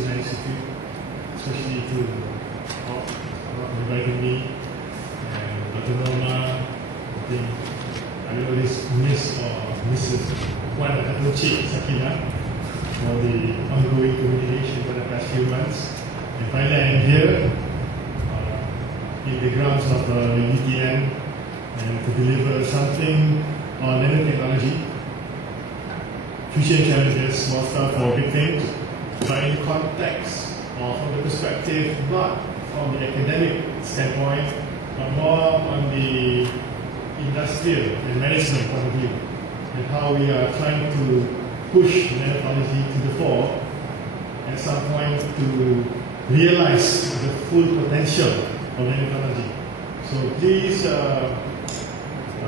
Sina Institute, especially to inviting me and Dr. Norma. I think I always miss or Mrs. Puan Dato' Cik Sakina for the ongoing communication for the past few months. And finally, I am here in the grounds of UTM and to deliver something on nanotechnology, future challenges, small stuff or big things, but in context or from the perspective not from the academic standpoint, but more on the industrial and management point of view, and how we are trying to push nanotechnology to the fore at some point to realize the full potential of nanotechnology. So please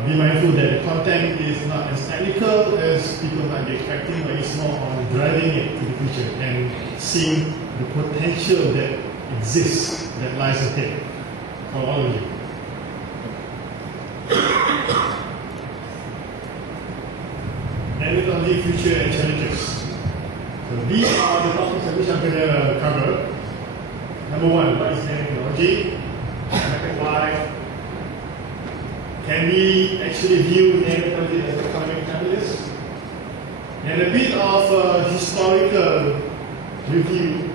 be mindful that the content is not as technical as people might be expecting, but it's more on driving it to the future and seeing the potential that exists, that lies ahead for all of you. Nanotechnology, future and challenges. So these are the topics I wish I'm going to cover. Number one, what is nanotechnology? Second, why? Can we actually view nanotechnology as an economic catalyst? And a bit of historical review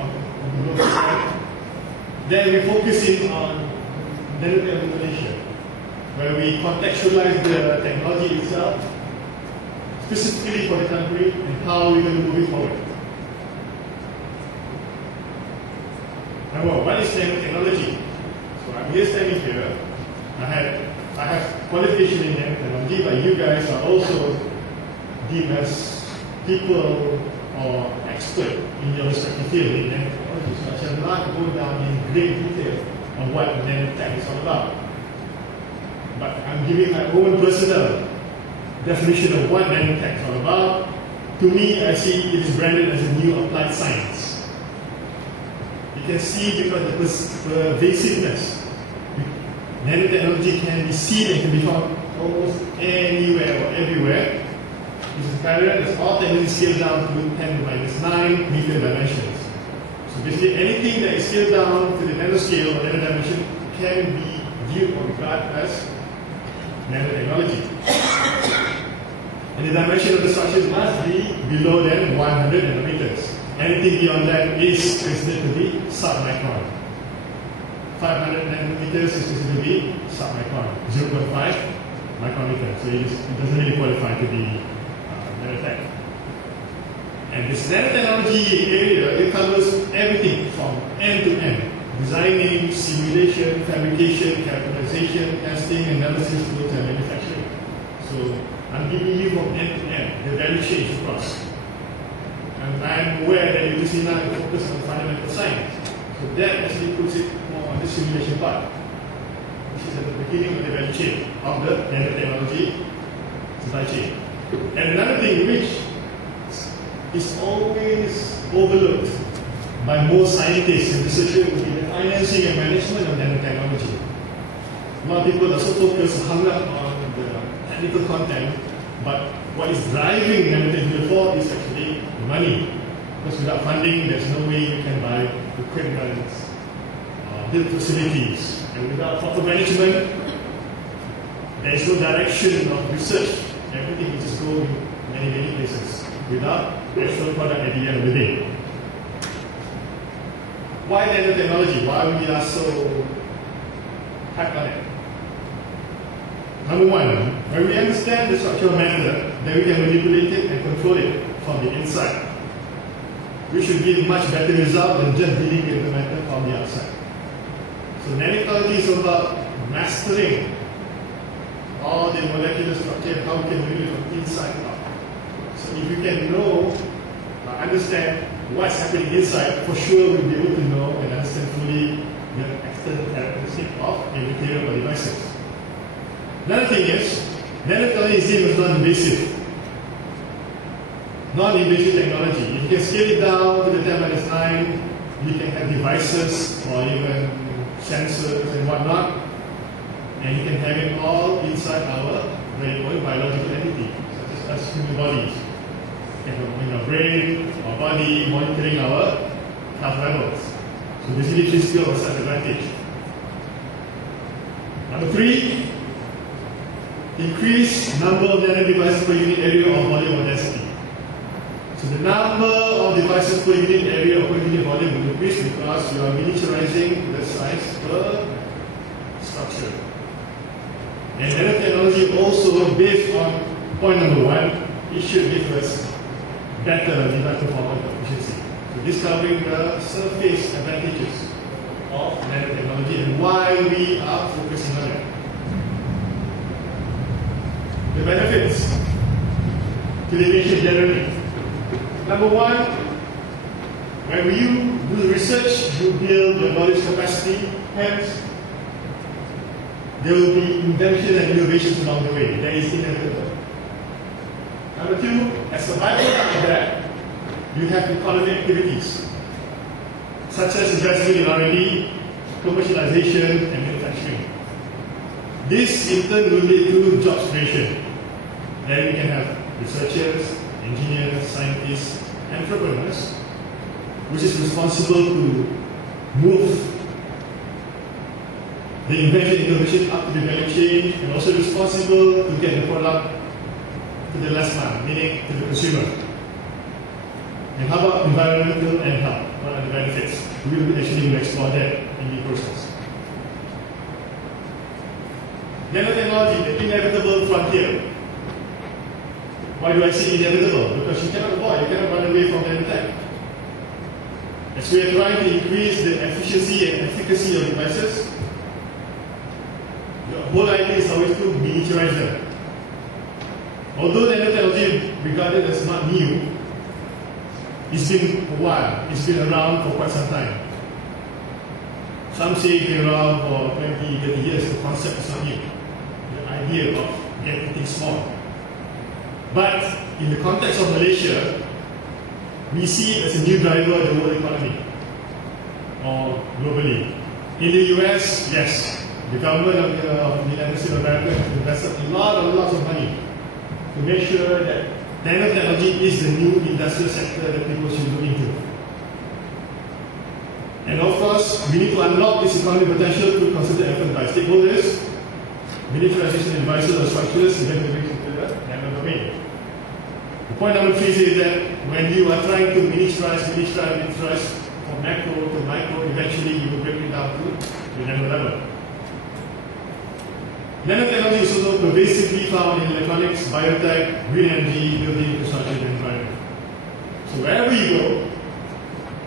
of the global side. Then we're focusing on nanotechnology in Malaysia, where we contextualize the technology itself, specifically for the country, and how we're going to move it forward. Number one, what is nanotechnology? So I'm here standing here. I have qualification in nanotechnology, but you guys are also deemed as people or expert in your respective field in nanotechnology. So I shall not go down in great detail on what nanotech is all about. But I'm giving my own personal definition of what nanotech is all about. To me, I see it is branded as a new applied science. You can see because the pervasiveness. Nanotechnology can be seen and can be found almost anywhere or everywhere. This is apparent as all technology scaled down to 10⁻⁹ meter dimensions. So basically anything that is scaled down to the nanoscale or nanodimension can be viewed or regarded as nanotechnology. And the dimension of the structure must be below than 100 nanometers. Anything beyond that is considered to be submicron. 500 nanometers is considered to be submicron, 0.5 micrometer. So it doesn't really qualify to be nanotech. And this nanotechnology area, it covers everything from end to end. Designing, simulation, fabrication, characterization, testing, analysis, tools, and manufacturing. So I'm giving you from end to end, the value chain across. And I'm aware that Universiti is focused on fundamental science. So that actually puts it more on the simulation part, which is at the beginning of the value chain of the nanotechnology supply chain. And another thing which is always overlooked by most scientists and researchers would be the financing and management of nanotechnology. A lot of people are so focused, hung up on the technical content, but what is driving nanotechnology forward is actually money. Because without funding, there's no way you can buy equipment, build facilities. And without proper management, there is no direction of research. Everything will just go in many places without actual product at the end of the day. Why nanotechnology? Why we are so hyped on it? Number one, when we understand the structural matter, then we can manipulate it and control it from the inside. We should give much better result than just dealing with the matter from the outside. So nanotechnology is about mastering all the molecular structure and how we can do it from inside out. So if you can know, understand what's happening inside, for sure we'll be able to know and understand fully the external characteristic of the material or devices. Another thing is, nanotechnology is seen as non-invasive. Non-invasive technology. If you can scale it down to the 10⁻⁹, you can have devices or even sensors and whatnot, and you can have it all inside our very own biological entity, such as human bodies. In our brain, our body, monitoring our health levels. So basically physical versus advantage. Number 3, increase number of nano devices per unit area or volume or density. So the number of devices per unit area or per unit volume will increase because you are miniaturizing the size per structure. And nanotechnology also, based on point number 1, it should give us better device performance efficiency. So this covering the surface advantages of nanotechnology and why we are focusing on it. The benefits to the nation generally. Number 1, when you do research, you build your knowledge capacity, hence there will be invention and innovations along the way. That is inevitable. Number 2, as a byproduct of that, you have economic activities, such as investment in R&D, commercialization, and manufacturing. This in turn will lead to job creation. Then we can have researchers, engineers, scientists, entrepreneurs, which is responsible to move the invention and innovation up to the value chain, and also responsible to get the product to the last mile, meaning to the consumer. And how about environmental and health? What are the benefits? We will actually explore that in the process. Nanotechnology, the inevitable frontier. Why do I say inevitable? Because you cannot avoid, you cannot run away from nanotech. As we are trying to increase the efficiency and efficacy of devices, the whole idea is always to miniaturize them. Although nanotechnology regarded as not new, it's been a while, it's been around for quite some time. Some say it's been around for 20, 30 years, the concept is not new. The idea of getting things small. But in the context of Malaysia, we see it as a new driver of the world economy, or globally. In the US, yes, the government of the United States of America has invested lots of money to make sure that nanotechnology is the new industrial sector that people should look into. And of course, we need to unlock this economic potential through concerted effort by stakeholders, miniaturization of devices or structures, and then moving into the nano domain. The point number 3 is that when you are trying to miniaturize from macro to micro, eventually you will break it down to the nano level. Nanotechnology is also pervasively found in electronics, biotech, green energy, building, infrastructure, and environment. So wherever you go,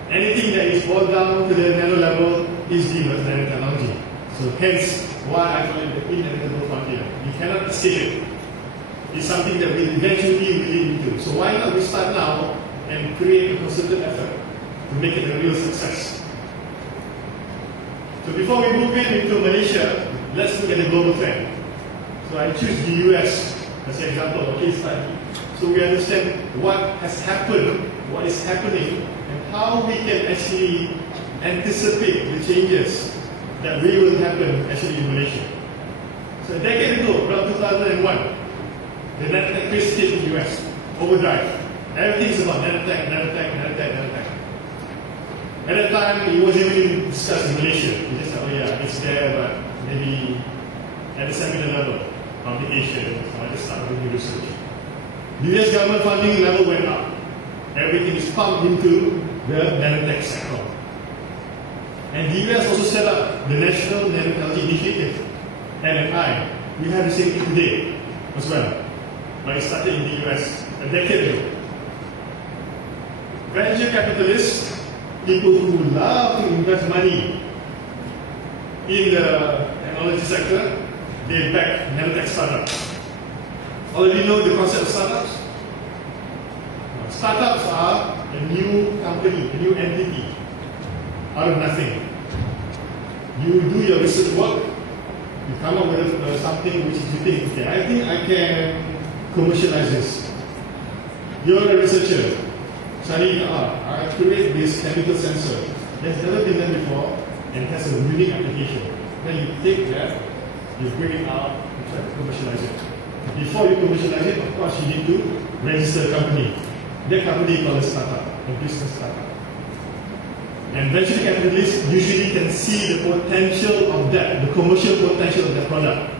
anything that is boiled down to the nano level is deemed as nanotechnology. So hence why I call it the inevitable frontier. You cannot escape it. It's something that we eventually will lead into. So why not we start now and create a concerted effort to make it a real success? So before we move into Malaysia, let's look at the global trend. So I choose the US as an example of a case study. So we understand what has happened, what is happening, and how we can actually anticipate the changes that will happen actually in Malaysia. So a decade ago, around 2001, the nanotech craze hit in the US, overdrive. Everything is about nanotech. At that time, it wasn't even discussed in Malaysia. We just said, oh yeah, it's there, but maybe at the seminar level, publication, so I just started doing research. The US government funding level went up. Everything is pumped into the nanotech sector. And the US also set up the National Nanotechnology Initiative, NNI. We have the same thing today as well, but it started in the US a decade ago. Venture capitalists, people who love to invest money in the technology sector, they back nanotech startups. All of you know the concept of startups? Startups are a new company, a new entity, out of nothing. You do your research work, you come up with something which is you think, okay, I think I can commercialize this. You're a researcher, studying art, I create this chemical sensor that's never been done before and has a unique application. Then you take that, you bring it out, and try to commercialize it. Before you commercialize it, of course, you need to register a company. That company is called a startup, a business startup. And venture capitalists usually can see the potential of that, the commercial potential of that product.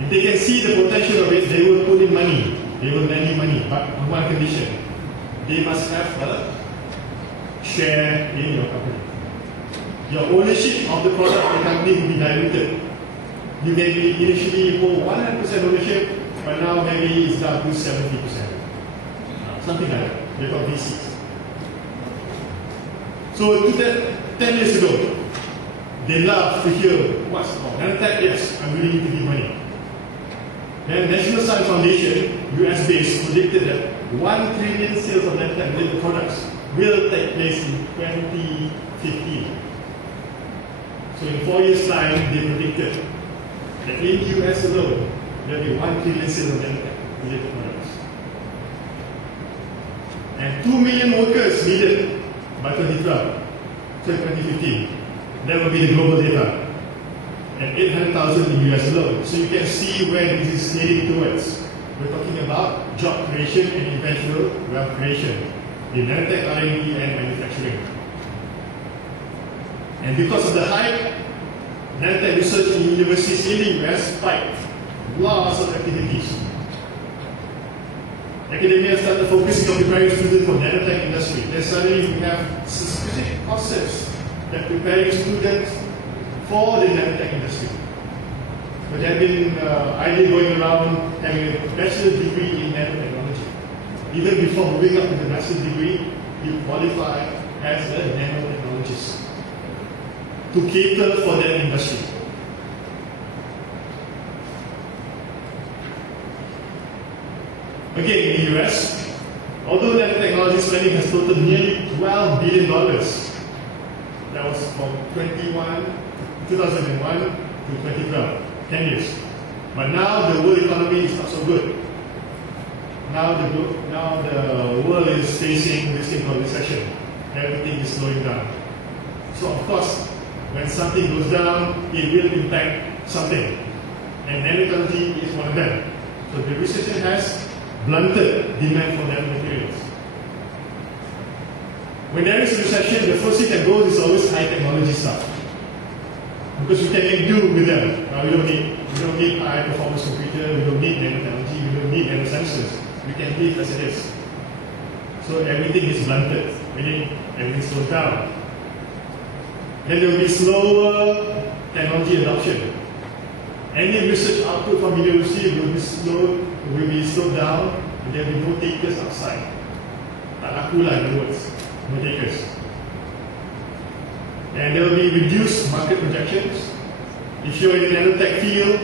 If they can see the potential of it, they will put in money. They will lend you money, but on one condition. They must have a share in your company. Your ownership of the product of the company will be diluted. You may be initially hold 100% ownership, but now maybe it's down to 70%. Something like that. They're called VCs. So 10 years ago, they loved to hear what's called Nanotech. Yes, I'm willing to give money. Then National Science Foundation, US-based, predicted that 1 trillion sales of nanotech-related products will take place in 2015. So in 4 years' time, they predicted that in the US alone, there will be 1 trillion sales of nanotech-related products. And 2 million workers needed by 2015. That will be the global data. And 800,000 in the US alone. So you can see where this is heading towards. We're talking about job creation and eventual wealth creation in nanotech R&D and manufacturing. And because of the hype, nanotech research in universities in the US spiked. Lots of activities. Academia started focusing on preparing students for nanotech industry. Then suddenly we have specific courses that preparing students for the nanotech industry. But there have been ideas going around having a bachelor's degree in nanotechnology. Even before moving up to the master's degree, you qualify as a nanotechnologist to cater for that industry. Again, in the US, although nanotechnology spending has totaled nearly $12 billion, that was from 2001 to 2012, 10 years. But now the world economy is not so good. Now the world is facing this thing called recession. Everything is slowing down. So of course, when something goes down, it will impact something. And nanotechnology is one of them. So the recession has blunted demand for nanomaterials. When there is a recession, the first thing that goes is always high technology stuff. Because we can make do with them. We don't need high performance computer, we don't need nanotechnology, we don't need nanosensors. We can live as it is. So everything is blunted, meaning everything slows down. Then there will be slower technology adoption. Any research output from university will be slowed down, and there will be no takers outside. Tak laku lah, in other words, no takers. And there will be reduced market projections. If you're in the nanotech field,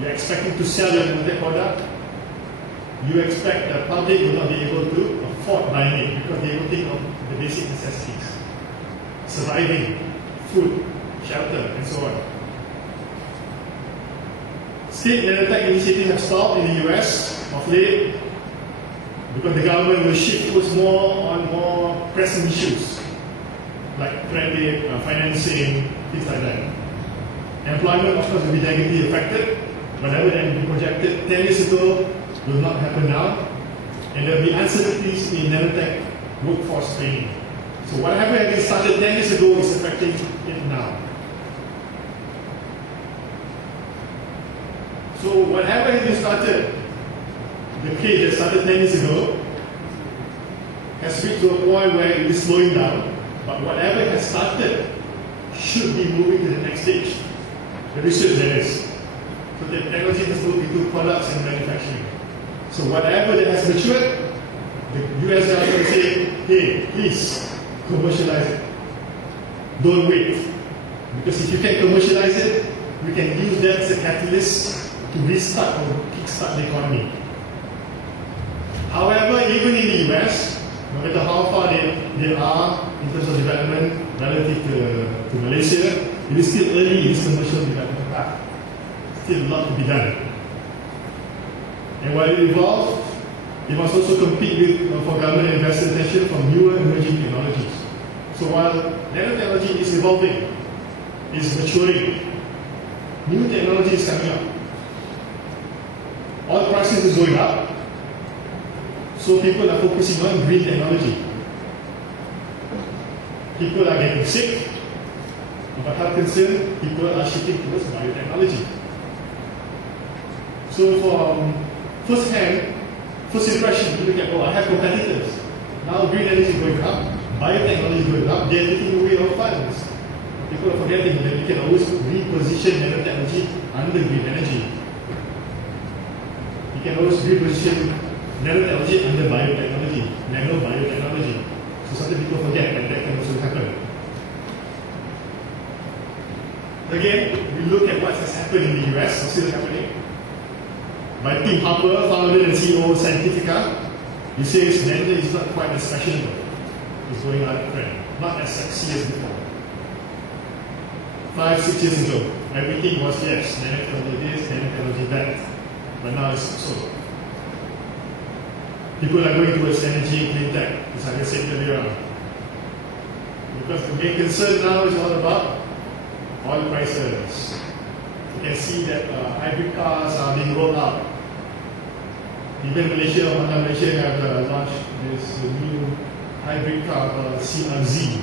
you're expecting to sell your nanotech product, you expect the public will not be able to afford buying it because they will think of the basic necessities. Surviving, food, shelter, and so on. State nanotech initiatives have stopped in the US of late because the government will shift towards more pressing issues like credit, financing, things like that. Employment, of course, will be negatively affected. Whatever that we projected 10 years ago will not happen now. And there will be uncertainties in nanotech workforce training. So whatever had been started 10 years ago is affecting it now. So whatever has been started, the case that started 10 years ago, has reached to a point where it is slowing down. But whatever has started should be moving to the next stage. The research there is. So the technology has moved into products and manufacturing. So whatever that has matured, the US government will say, hey, please commercialize it. Don't wait. Because if you can commercialize it, we can use that as a catalyst to restart or kickstart the economy. However, even in the US, no matter how far they are in terms of development relative to Malaysia, it is still early in this commercial development path. Still a lot to be done. And while it evolves, it must also compete with for government investor attention from newer emerging technologies. So while nanotechnology is evolving, is maturing, new technology is coming up. Oil prices is going up, so people are focusing on green technology. People are getting sick. About health concern, people are shifting towards biotechnology. So from first impression, you look at, oh, I have competitors. Now green energy is going up, biotechnology is going up, they're taking away our funds. People are forgetting that you can always reposition nanotechnology under green energy. You can always reposition nanotechnology under biotechnology, nanobiotechnology. So sometimes people forget that can also happen. Again, we look at what has happened in the US, or still happening. By Tim Harper, founder and CEO of Scientifica, he says nano is not quite as fashionable. It's going out of trend, not as sexy as before. 5-6 years ago, everything was yes, nanotechnology this, nanotechnology that, but now it's so. People are going towards energy clean tech, as I said earlier on. Because the main concern now is all about oil prices. You can see that hybrid cars are being rolled out. Even Malaysia, Malaysia have launched this new hybrid car called CRZ.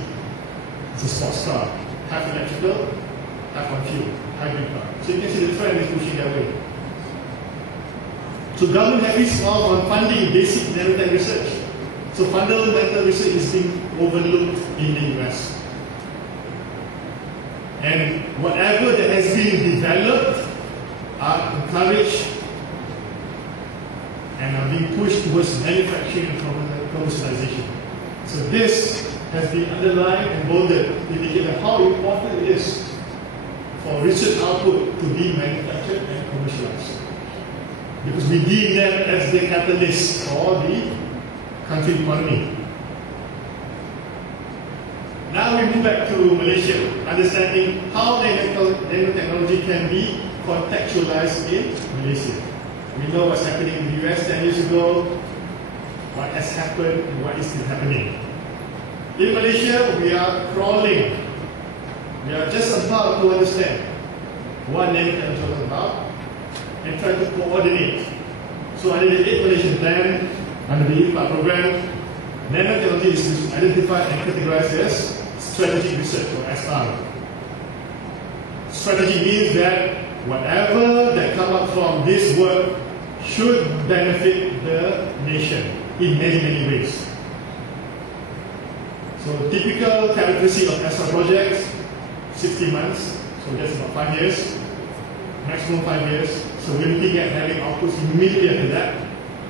It's a sports car, half electrical, half on fuel, hybrid car. So you can see the trend is pushing that way. So government have its on funding basic nanotech research. So fundamental research is being overlooked in the US. And whatever that has been developed are encouraged and are being pushed towards manufacturing and commercialization. So this has been underlined and bolded to indicate how important it is for research output to be manufactured and commercialized. Because we deem them as the catalyst for the country economy. Now we move back to Malaysia, understanding how nanotechnology can be contextualized in Malaysia. We know what's happening in the US 10 years ago, what has happened and what is still happening. In Malaysia, we are crawling. We are just about to understand what nanotechnology is all about and try to coordinate. So under the 8th Malaysian Plan, under the IPA program, nanotechnology is identified and categorized as strategic research, or SR. Strategy means that whatever that comes up from this work should benefit the nation in many, many ways. So typical characteristic of SR projects, 60 months, so that's about 5 years, maximum 5 years. So we're looking at having outputs immediately after that.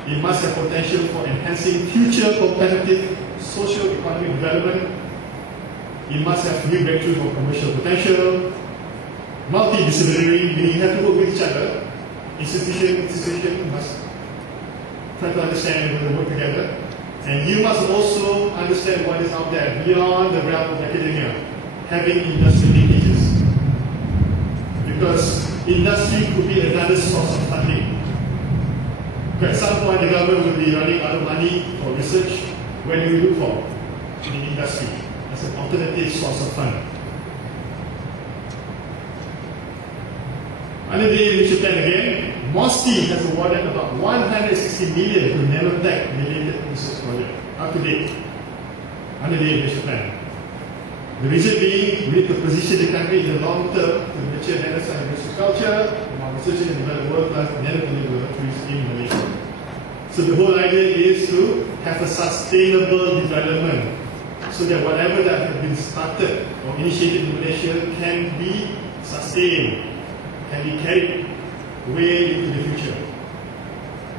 It must have potential for enhancing future competitive socio-economic development. It must have new breakthrough for commercial potential. Multidisciplinary, meaning you have to work with each other. Institution must try to understand and work together. And you must also understand what is out there beyond the realm of academia, having industry linkages. Because industry could be another source of funding. At some point, the government will be running out of money for research. When do we look for? In the industry as an alternative source of funding. Under the initial plan again, MOSTI has awarded about 160 million to nanotech-related research projects up to date under the initial plan. The reason being, we need to position the country in the long term to nurture nanoscience and research culture among researchers and develop world-class nanotechnology laboratories in Malaysia. So the whole idea is to have a sustainable development so that whatever that has been started or initiated in Malaysia can be sustained, can be carried way into the future.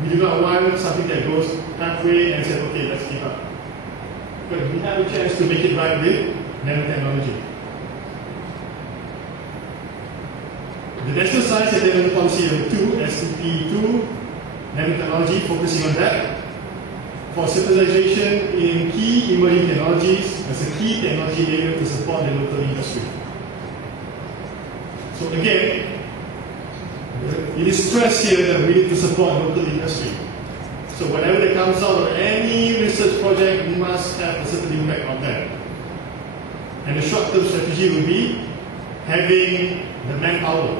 We do not want something that goes halfway and says, okay, let's give up. But we have a chance to make it right with nanotechnology. The National Science and Technology Policy Area 2, STP2, nanotechnology, focusing on that. For specialization in key emerging technologies as a key technology area to support the local industry. So again, it is stressed here that we need to support local industry. So whatever that comes out of any research project, we must have a certain impact on that. And the short-term strategy will be having the manpower,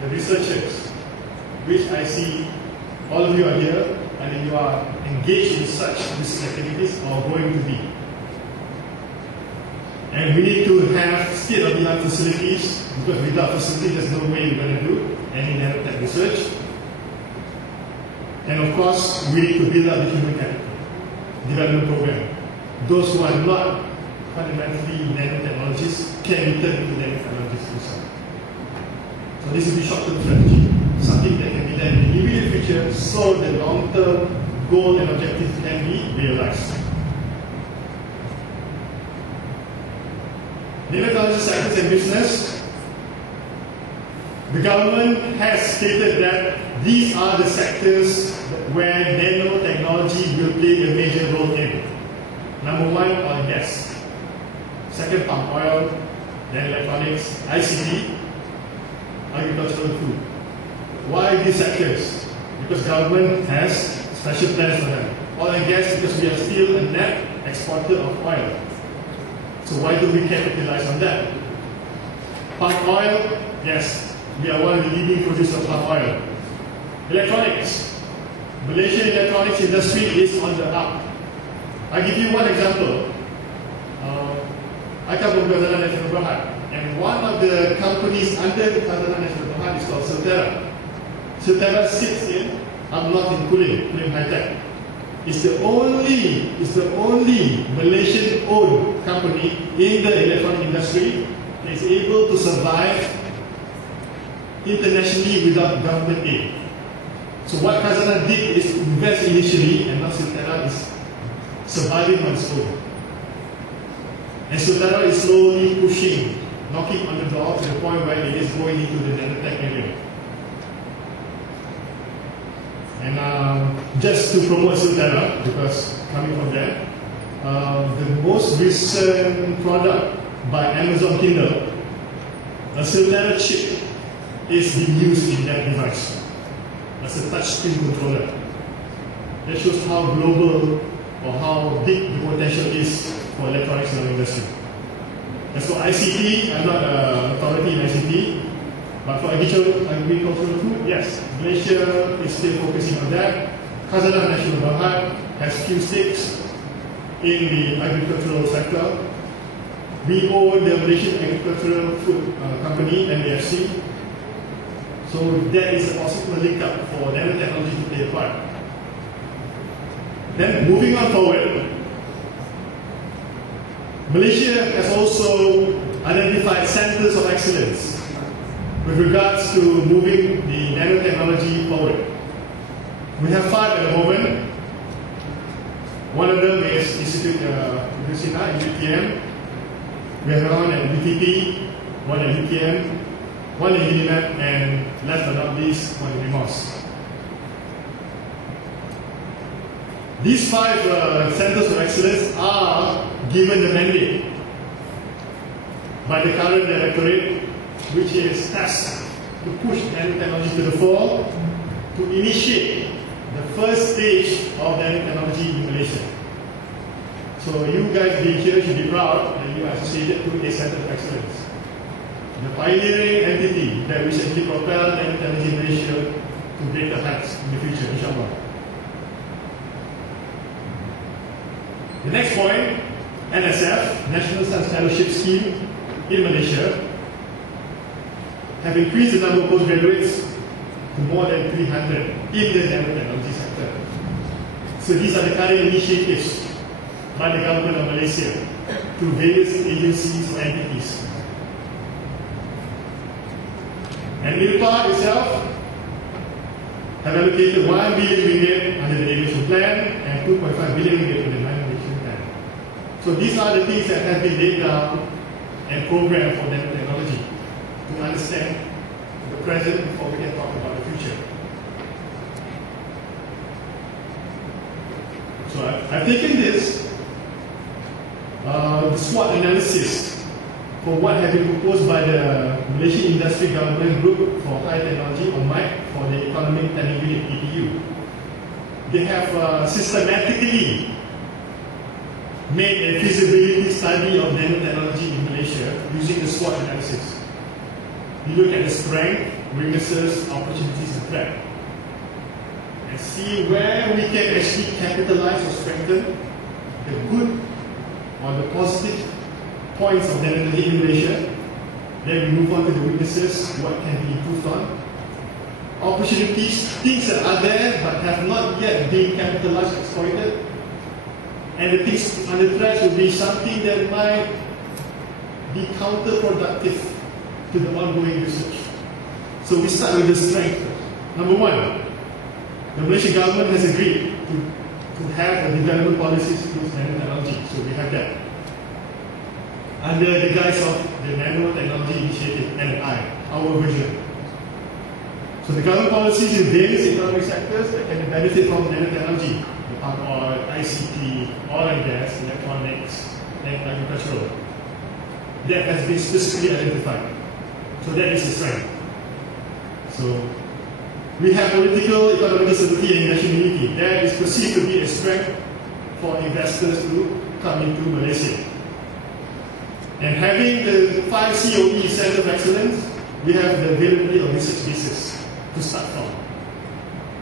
the researchers, which I see all of you are here and you are engaged in such research activities or going to be. And we need to have state-of-the-art facilities, because without facilities, there's no way we're going to do any nanotech research. And of course, we need to build up the human capital development program. Those who are not fundamentally nanotechnologists can return to nanotechnologists themselves. So this is the short-term strategy, something that can be done in the immediate future so the long-term goal and objectives can be realized. Nanotechnology sectors and business. The government has stated that these are the sectors where nanotechnology will play a major role in. Number one, oil and gas. Second, palm oil, then electronics, ICT, agricultural food. Why these sectors? Because government has special plans for them. Oil and gas, because we are still a net exporter of oil. So why do we capitalize on that? Palm oil, yes, we are one of the leading producers of palm oil. Electronics. Malaysian electronics industry is on the up. I give you one example. I come from Rezal National Berhad, and one of the companies under Rezal National Berhad is called Silterra. Silterra sits in Ahmad in Kulim High Tech. It's the only Malaysian-owned company in the electronic industry that is able to survive internationally without government aid. So what Khazanah did is invest initially, and now Silterra is surviving on its own. And Silterra is slowly pushing, knocking on the door to the point where it is going into the nanotech area. And just to promote Silterra, because coming from there, the most recent product by Amazon Kindle, a Silterra chip, is being used in that device as a touchscreen controller. That shows how global or how big the potential is for electronics in our industry. As for ICT, I'm not an authority in ICT, but for agricultural food, yes, Malaysia is still focusing on that. Khazanah National Berhad has few stakes in the agricultural sector. We own the Malaysian Agricultural Food Company, MAFC. So that is a possible link up for nanotechnology to play a part. Then moving on forward, Malaysia has also identified centers of excellence with regards to moving the nanotechnology forward. We have 5 at the moment. One of them is Ibnu Sina in UTM. We have one at UTP, one at UTM, one in Unimap, and last but not least, one in Mos. These 5 centers of excellence are given the mandate by the current directorate, which is tasked to push nanotechnology to the fore, to initiate the first stage of nanotechnology in Malaysia. So you guys being here should be proud that you are associated to a center of excellence. The pioneering entity that will essentially propel nanotechnology in Malaysia to greater heights in the future, inshallah. The next point, NSF, National Science Fellowship Scheme in Malaysia, have increased the number of postgraduates to more than 300 in the nanotechnology sector. So these are the current initiatives by the government of Malaysia through various agencies or entities. And ILPA itself have allocated 1 billion ringgit under the aviation plan and 2.5 billion ringgit under the non-aviation plan. So these are the things that have been laid down and programmed for nanotechnology to understand the present before we can talk about the future. So I've taken this, the SWOT analysis for what has been proposed by the Malaysian Industry Government Group for High Technology, or MIC, for the Economic Planning Unit, EPU. They have systematically made a feasibility study of nanotechnology in Malaysia using the SWOT analysis. You look at the strength, weaknesses, opportunities, and threat, and see where we can actually capitalize or strengthen the good or the positive points of nanotechnology in Malaysia. Then we move on to the weaknesses, what can be improved on. Opportunities, things that are there but have not yet been capitalized, exploited. And the things under threat will be something that might be counterproductive to the ongoing research. So we start with the strength. Number one, the Malaysian government has agreed to have a development policy to use nanotechnology. So we have that. Under the guise of the Nanotechnology Initiative, NNI, our version. So the government policies in various economic sectors that can benefit from nanotechnology, the palm oil, ICT, oil and gas, electronics, and agricultural. That has been specifically identified. So that is the strength. So we have political, economic stability and national unity. That is perceived to be a strength for investors to come into Malaysia. And having the 5 COE Center of Excellence, we have the availability of research basis to start from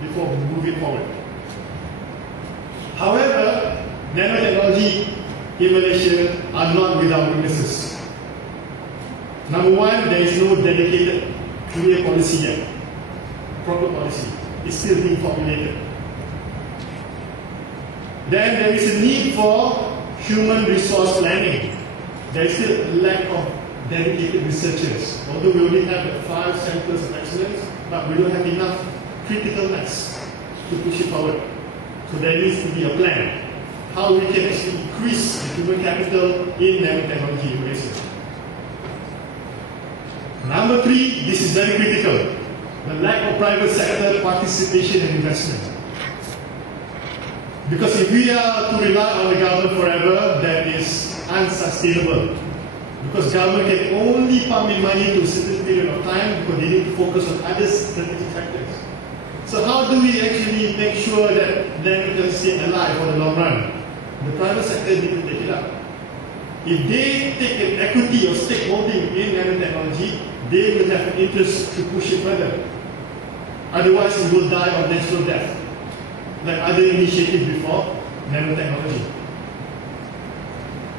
before we move it forward. However, nanotechnology in Malaysia are not without weaknesses. Number one, there is no dedicated, clear policy yet. Proper policy is still being formulated. Then there is a need for human resource planning. There is still a lack of dedicated researchers. Although we only have the 5 centers of excellence, but we don't have enough critical mass to push it forward. So there needs to be a plan. How we can actually increase the human capital in nanotechnology in Malaysia. Number 3, this is very critical. The lack of private sector participation and investment. Because if we are to rely on the government forever, that is unsustainable. Because government can only pump in money to a certain period of time because they need to focus on other strategic factors. So how do we actually make sure that then it can stay alive for the long run? The private sector needs to take it up. If they take an equity or stakeholding in nanotechnology, they will have an interest to push it further. Otherwise, it will die of natural death, like other initiatives before nanotechnology.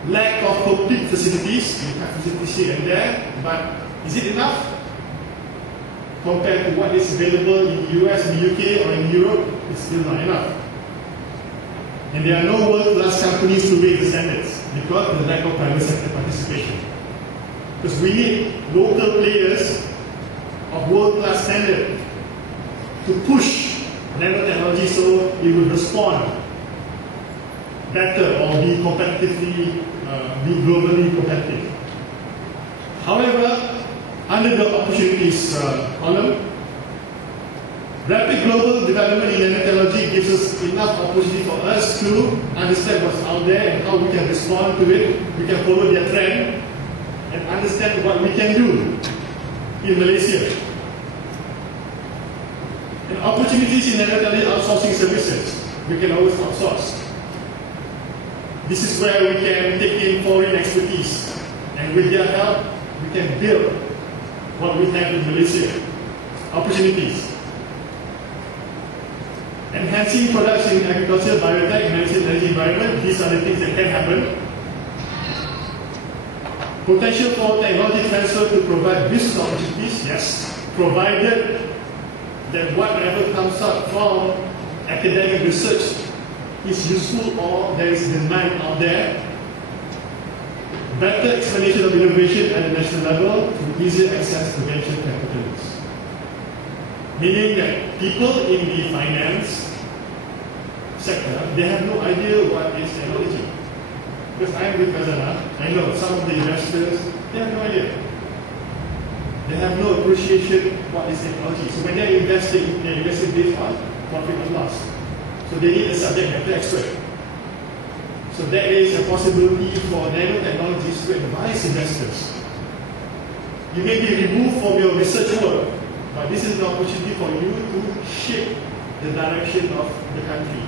Lack of complete facilities, we have facilities here and there, but is it enough? Compared to what is available in the US, in the UK, or in Europe, it's still not enough. And there are no world-class companies to raise the standards because of the lack of private sector participation. Because we need local players of world-class standard to push nanotechnology so it will respond better or be competitively, be globally competitive. However, under the opportunities column, rapid global development in nanotechnology gives us enough opportunity for us to understand what's out there and how we can respond to it. We can follow their trend and understand what we can do in Malaysia. And opportunities in nanotechnology outsourcing services, we can always outsource. This is where we can take in foreign expertise, and with their help, we can build what we have in Malaysia. Opportunities. Enhancing products in agriculture, biotech, medicine, energy, environment, these are the things that can happen. Potential for technology transfer to provide business opportunities, yes, provided that whatever comes up from academic research is useful or there is demand out there. Better explanation of innovation at the national level to easier access to venture capitalists. Meaning that people in the finance sector, they have no idea what is technology. Because I'm with Rezal, I know some of the investors, they have no idea. They have no appreciation what is technology. So when they're investing based on profit or loss. So they need a subject matter expert. So there is a possibility for nanotechnologies to advise investors. You may be removed from your research work, but this is an opportunity for you to shape the direction of the country.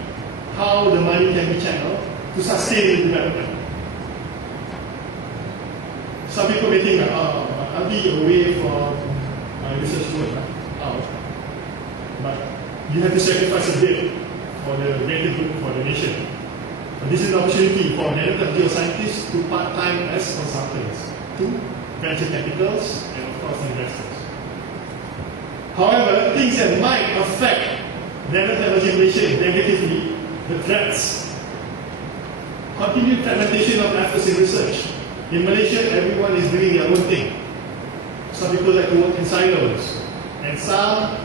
How the money can be channeled to sustain the development. Some people may think, I'll be away from my research work. But you have to sacrifice a bit for the greater good for the nation. But this is an opportunity for nanotechnology scientists to part-time as consultants. venture capitals, and of course investors. However, things that might affect nanotechnology in Malaysia negatively, the threats. Continued fragmentation of efforts in research. In Malaysia, everyone is doing their own thing. Some people like to work in silos, and some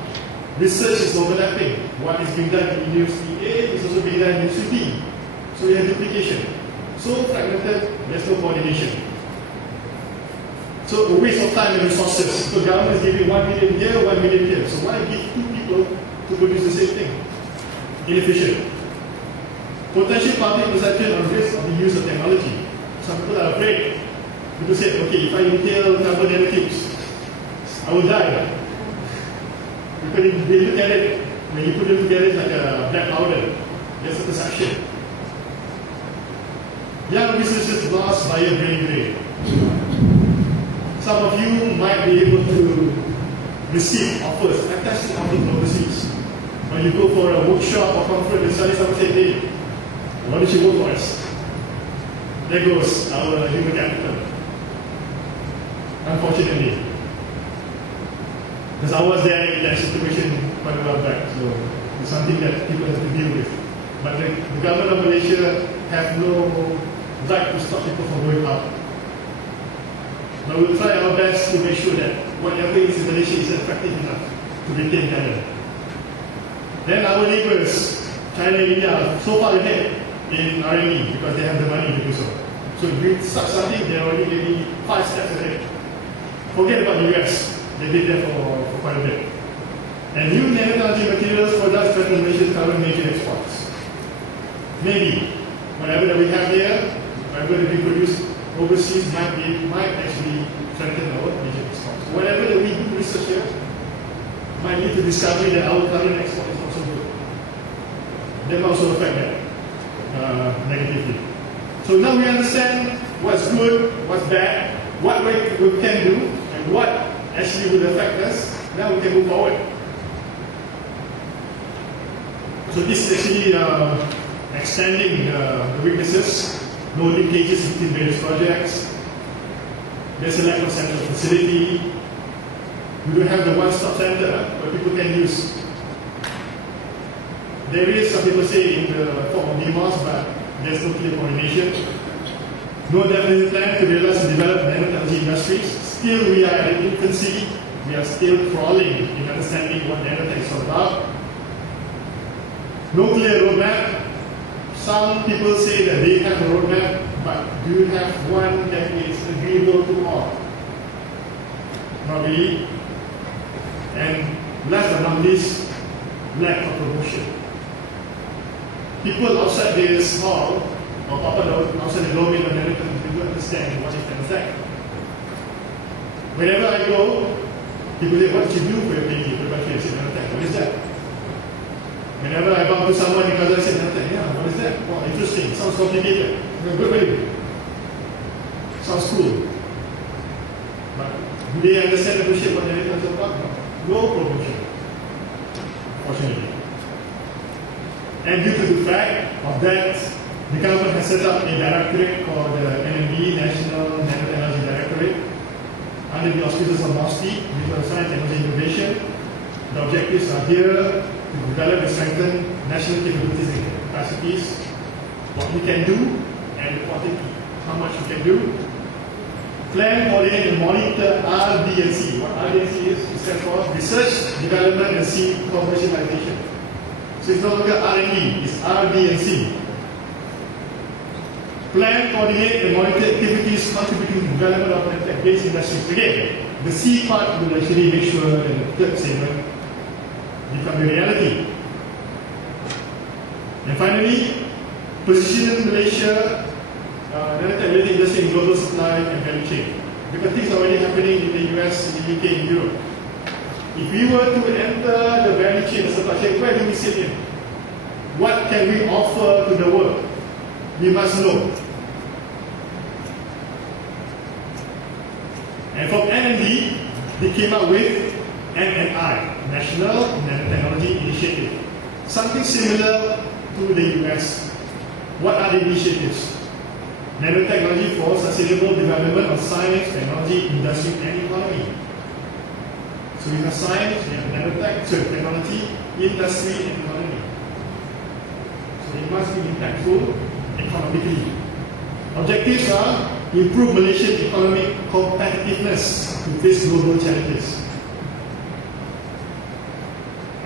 research is overlapping. What is being done in University A is also being done in University B. So we have duplication. So fragmented, there's no coordination. So a waste of time and resources. So government is giving 1 million here, 1 million here. So why give 2 people to produce the same thing? Inefficient. Potential public perception on risk of the use of technology. Some people are afraid. People say, okay, if I inhale carbon nanotubes, I will die. Because if they look at it, when you put them together, it's like a black powder. There's a perception. Young businesses lost by a brain drain. Some of you might be able to receive offers, fantastic offers overseas. When you go for a workshop or conference, and suddenly someone say, hey, why don't you work for us? There goes our human capital. Unfortunately. Because I was there in that situation quite a while back, so it's something that people have to deal with. But the government of Malaysia have no right to stop people from going out. But we'll try our best to make sure that whatever is in Malaysia is attractive enough to retain talent. Then our neighbors, China and India, are so far ahead in R&D because they have the money to do so. So if we start something, they're already maybe 5 steps ahead. Forget about the US. They did that for quite a bit. And new nanotechnology materials products threaten Malaysia's current major exports. Maybe whatever that we have there, whatever that we produce overseas might actually threaten our major exports. Whatever that we do research here might lead to discovery that our current export is not so good. That might also affect that negatively. So now we understand what's good, what's bad, what we can do, and what actually will affect us. Now we can move forward. So this is actually extending the weaknesses. No linkages between various projects. There's a lack of central facility. We don't have the one-stop center where people can use. There is, some people say, in the form of DMOS, but there's no clear coordination. No definite plan to realize and develop nanotechnology industries. Still, we are at infancy. We are still crawling in understanding what nanotech is all about. No clear roadmap. Some people say that they have a roadmap, but do you have one that is agreeable to all? Not really. And last but not least, lack of promotion. People outside this hall, or outside the domain of nanotechnology, do understand what is nanotech. Whenever I go, people say, what do you do for your PhD? I say, nanotech. What is that? Whenever I bump into someone in Kazakh, I say, nanotech, yeah, what is that? Wow, interesting. Sounds complicated. Good for you. Sounds cool. But do they understand and appreciate what nanotech is about? No promotion, fortunately. And due to the fact of that, the government has set up a directorate called the NMD, National Nanotechnology Directorate, under the auspices of MOSTI, Ministry of Science, Technology and Innovation. The objectives are here to develop and strengthen national capabilities and capacities, what we can do, and the quantity, how much we can do. Plan, coordinate, and monitor RD&C. What RD&C is, it stands for Research, Development, and C Commercialization. So it's no longer R&D, it's RD&C. Plan, coordinate, and monitor activities contributing to development of nanotech-based industries. Again, the C part will actually make sure that the third statement become a reality. And finally, position Malaysia nanotech-related industry in global supply and value chain. Because things are already happening in the US, in the UK, in Europe. If we were to enter the value chain, the supply chain, where do we sit in? What can we offer to the world? We must know. And from NND, they came up with NNI, National Nanotechnology Initiative. Something similar to the US. What are the initiatives? Nanotechnology for sustainable development of science, technology, industry, and economy. So we have science, we have nanotech, so technology, industry, and economy. So it must be impactful economically. Objectives are improve Malaysian economic competitiveness to face global challenges.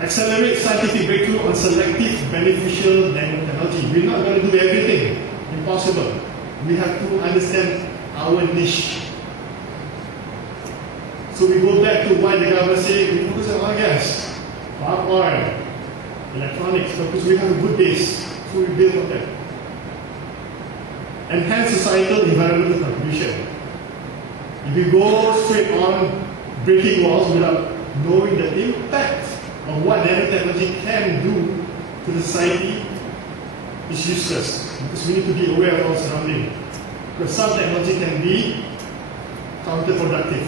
Accelerate scientific breakthrough on selective beneficial nanotechnology. We're not going to do everything. Impossible. We have to understand our niche. So we go back to why the government say we focus on oil and gas, palm oil, electronics, because we have a good base. So we build on that. Enhance societal environmental contribution. If you go straight on breaking laws without knowing the impact of what nanotechnology can do to the society, is useless. Because we need to be aware of our surroundings. Because some technology can be counterproductive,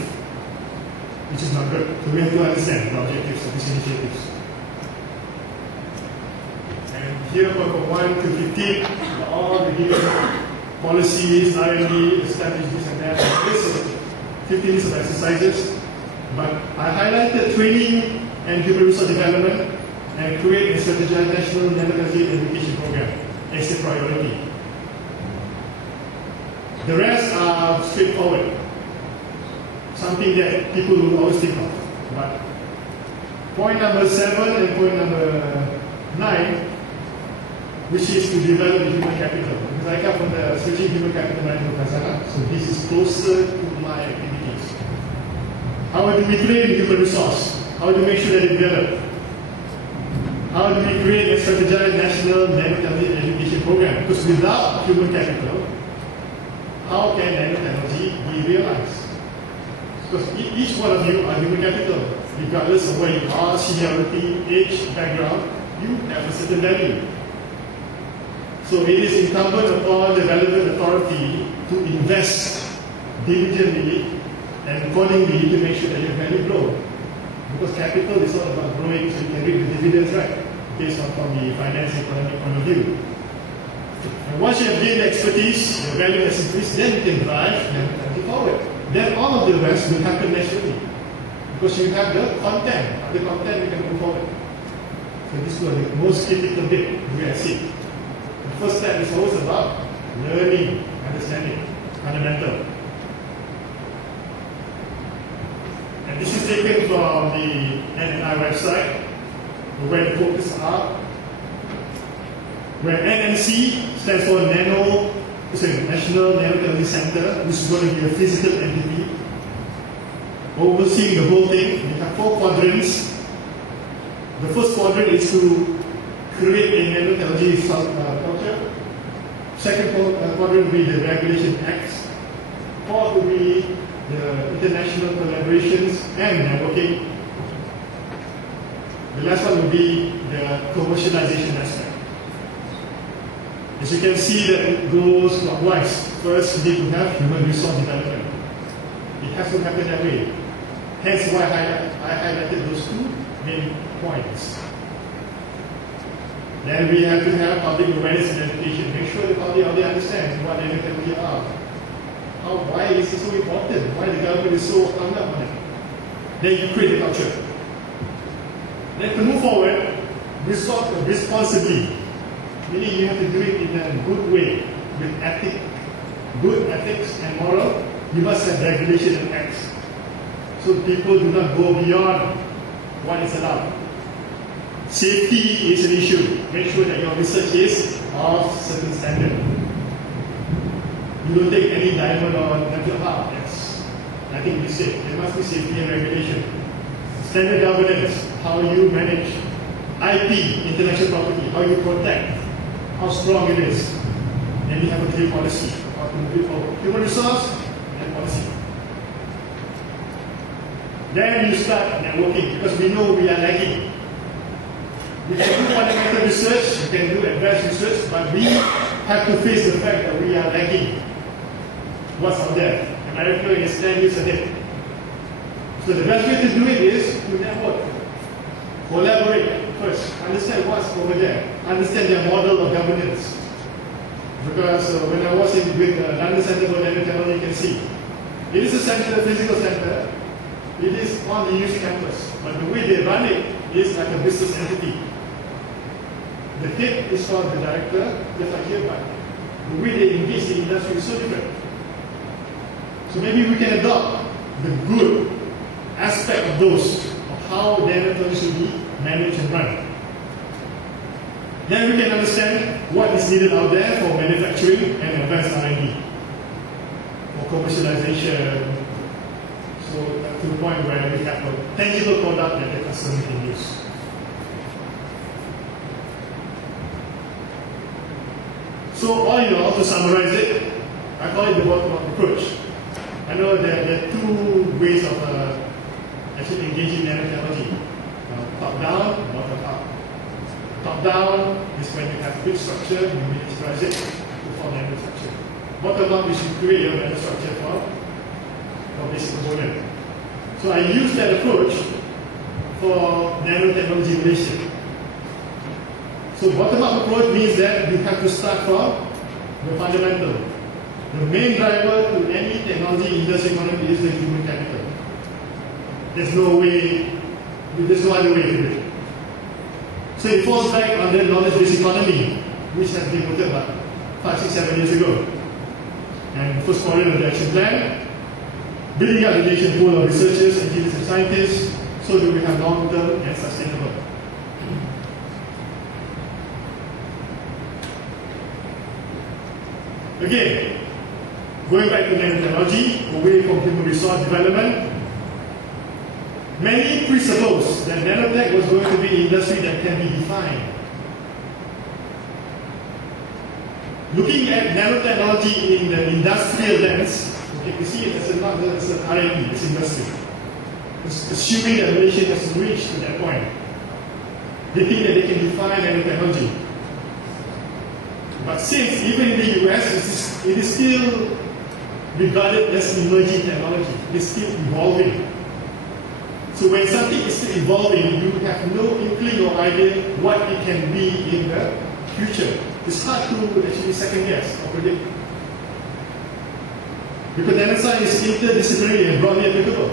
which is not good. So we have to understand the objectives of these initiatives. And here, from 1 to 15, are all the given policies, R&D, establish this and that. And this is 15 list of exercises. But I highlighted training and human resource development and create a strategized national nanotechnology education program as a priority. The rest are straightforward, something that people will always think of. But point number 7 and point number 9, which is to develop the human capital. Because I come from the Switching Human Capital Management Kazana, so this is closer to my activities. How do we train human resource? How do we make sure that it develops? How do we create a strategized national nanotechnology education program? Because without human capital, how can nanotechnology be realized? Because each one of you are human capital. Regardless of where you are, seniority, age, background, you have a certain value. So it is incumbent upon the relevant authority to invest diligently and accordingly to make sure that your value grows. Because capital is all about growing, so you can reap the dividends, right? Based on from the finance and economic point of view. And once you have gained expertise, your value has increased, then you can drive nanotechnology forward. Then all of the rest will happen naturally. Because you have the content. Of the content, you can move forward. So this was the most critical bit, the way I see it. The first step is always about learning, understanding, fundamental. And this is taken from the NNI website, where the focus are, where NNC stands for National Nanotechnology Center, which is going to be a physical entity, overseeing the whole thing. We have 4 quadrants. The first quadrant is to create a nanotechnology culture. Second quadrant will be the regulation acts. Fourth will be the international collaborations and networking. The last one will be the commercialization aspect. As you can see, that it goes clockwise. First, you need to have human resource development. It has to happen that way. Hence why I highlighted those 2 main points. Then we have to have public awareness and education. Make sure the public already understands what nanotechnology are. Why is it so important? Why the government is so hung up on it? Then you create the culture. Then to move forward, responsibly. Meaning you have to do it in a good way, with good ethics and moral. You must have regulation and acts. So people do not go beyond what is allowed. Safety is an issue. Make sure that your research is of certain standard. You don't take any diamond or natural harm. Yes. I think we say there must be safety and regulation. Standard governance, how you manage IP, intellectual property, how you protect, how strong it is. Then you have a clear policy how to move it forward. Human resource and policy. Then you start networking because we know we are lagging. We can do fundamental research, we can do advanced research, but we have to face the fact that we are lagging. What's out there? America is 10 years ahead. So the best way to do it is to network. Collaborate first. Understand what's over there. Understand their model of governance. Because when I was with London Center for Nanotechnology, you can see it is a center, a physical center. It is on the university campus, but the way they run it is like a business entity. The head is called the director, just like here, but the way they engage the industry is so different. So maybe we can adopt the good aspect of those, of how nanotechnology should be managed and run. Then we can understand what is needed out there for manufacturing and advanced R&D, for commercialization, so to the point where we have a tangible product that the customer can use. So all in all, to summarize it, I call it the bottom-up approach. I know that there are two ways of actually engaging nanotechnology: top-down, bottom-up. Top-down is when you have big structure, you miniaturize it to form nanostructure. Bottom-up is you create your nanostructure for basic component. So I use that approach for nanotechnology Malaysia. So bottom-up approach means that you have to start from the fundamental. The main driver to any technology industry economy is the human capital. There's no other way to do it. So it falls back on that knowledge-based economy, which has been put up 5, 6, 7 years ago. And first quadrant of the action plan, building up the nation pool of researchers, engineers and scientists, so that we have long-term and sustainable. Again, going back to nanotechnology, away from human resource development, many presuppose that nanotech was going to be an industry that can be defined. Looking at nanotechnology in the industrial lens, okay, we see it as not as an R&D, it's industry. It's assuming that Malaysia has reached to that point. They think that they can define nanotechnology. But since even in the US, it is still regarded as emerging technology, it is still evolving. So when something is still evolving, you have no inkling or idea what it can be in the future. It's hard to actually second guess or predict. Because nanoscience is interdisciplinary and broadly applicable.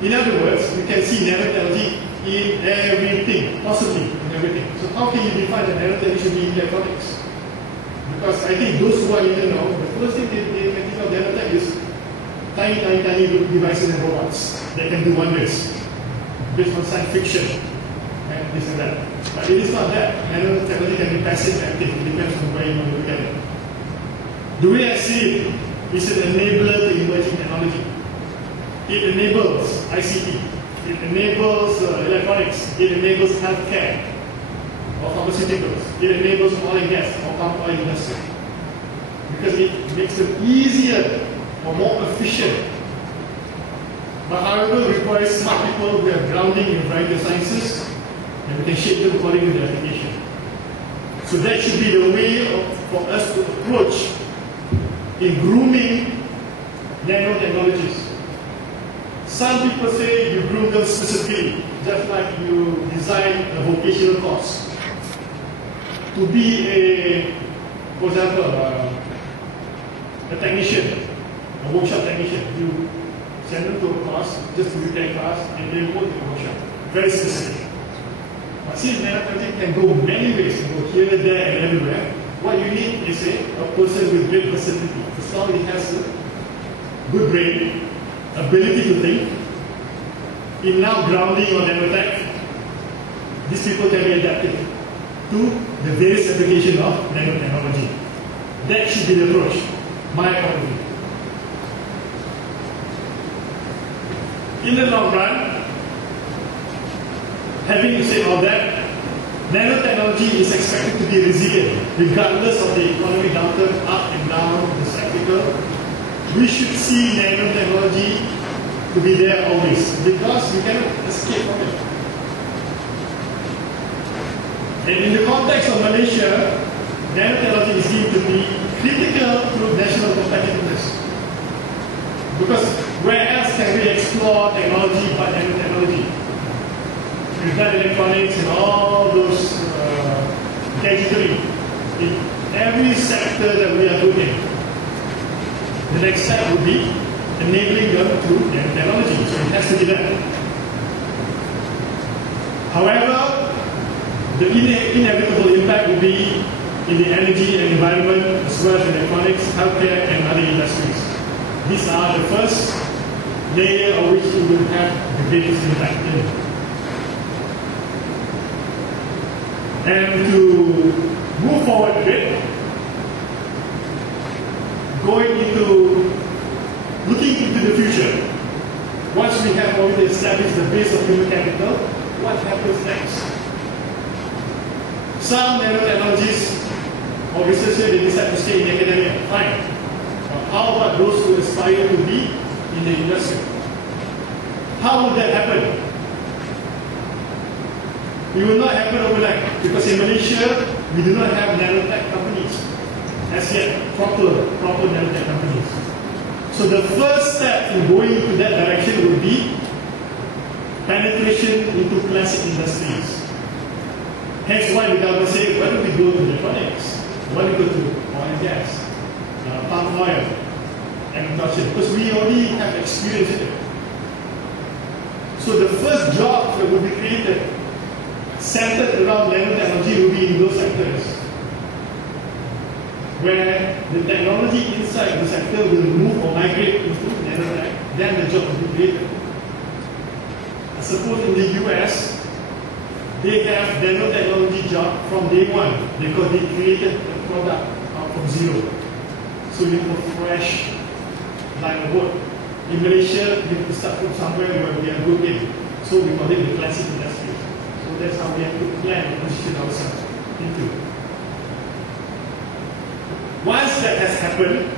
In other words, we can see nanotechnology in everything, possibly in everything. So how can you define that nanotechnology should be in electronics? Because I think those who are in the know, the first thing they can think of nanotech is tiny devices and robots that can do wonders based on science fiction and this and that. But it is not that. Nanotechnology can be passive and active. It depends on where you want to look at it. The way I see it is an enabler to emerging technology. It enables ICT. It enables electronics. It enables healthcare or pharmaceuticals. It enables oil and gas or palm oil industry. Because it makes them easier or more efficient. But however, it requires smart people who have grounding in a variety of sciences, and we can shape them according to the application. So that should be the way for us to approach in grooming nanotechnologies. Some people say you groom them specifically, just like you design a vocational course. To be for example, a technician, a workshop technician, you send them to a course, just to repair class, and they work in the workshop. Very specific. But since nanotechnology can go many ways, can go here, there, and everywhere, what you need is a person with great versatility. As long as he has a good brain, ability to think, in now grounding on nanotech, these people can be adapted to the various applications of nanotechnology. That should be the approach, my point of view. In the long run, having said all that, nanotechnology is expected to be resilient, regardless of the economic downturn, up and down, the cyclical. We should see nanotechnology to be there always, because we cannot escape from it. And in the context of Malaysia, nanotechnology is deemed to be critical to national competitiveness. Because where else can we explore technology but nanotechnology? We've done electronics and all those gadgetry in sector that we are doing. The next step would be enabling them through nanotechnology. So it has to be that. However, the inevitable impact will be in the energy and environment, as well as electronics, healthcare, and other industries. These are the first layer of which we will have the greatest impact in. And to move forward a bit, looking into the future, once we have already established the base of human capital, what happens next? Some nanotechnologists or researchers, they decide to stay in academia, fine. But how about those who aspire to be in the industry? How will that happen? It will not happen overnight, because in Malaysia, we do not have nanotech companies as yet, proper nanotech companies. So the first step in going into that direction would be penetration into classic industries. Hence why the government said, why don't we go to electronics? Why don't we go to oil and gas, palm oil, agriculture? Because we already have experience in it. So the first job that will be created centered around nanotechnology will be in those sectors, where the technology inside the sector will move or migrate into nanotech, then the job will be created. I suppose in the US, they have nanotechnology job from day one because they created the product out from zero. So you have a fresh line of work. In Malaysia, you have to start from somewhere where we are good in. So we call it the classic industry. So that's how we have to plan and position ourselves into. Once that has happened,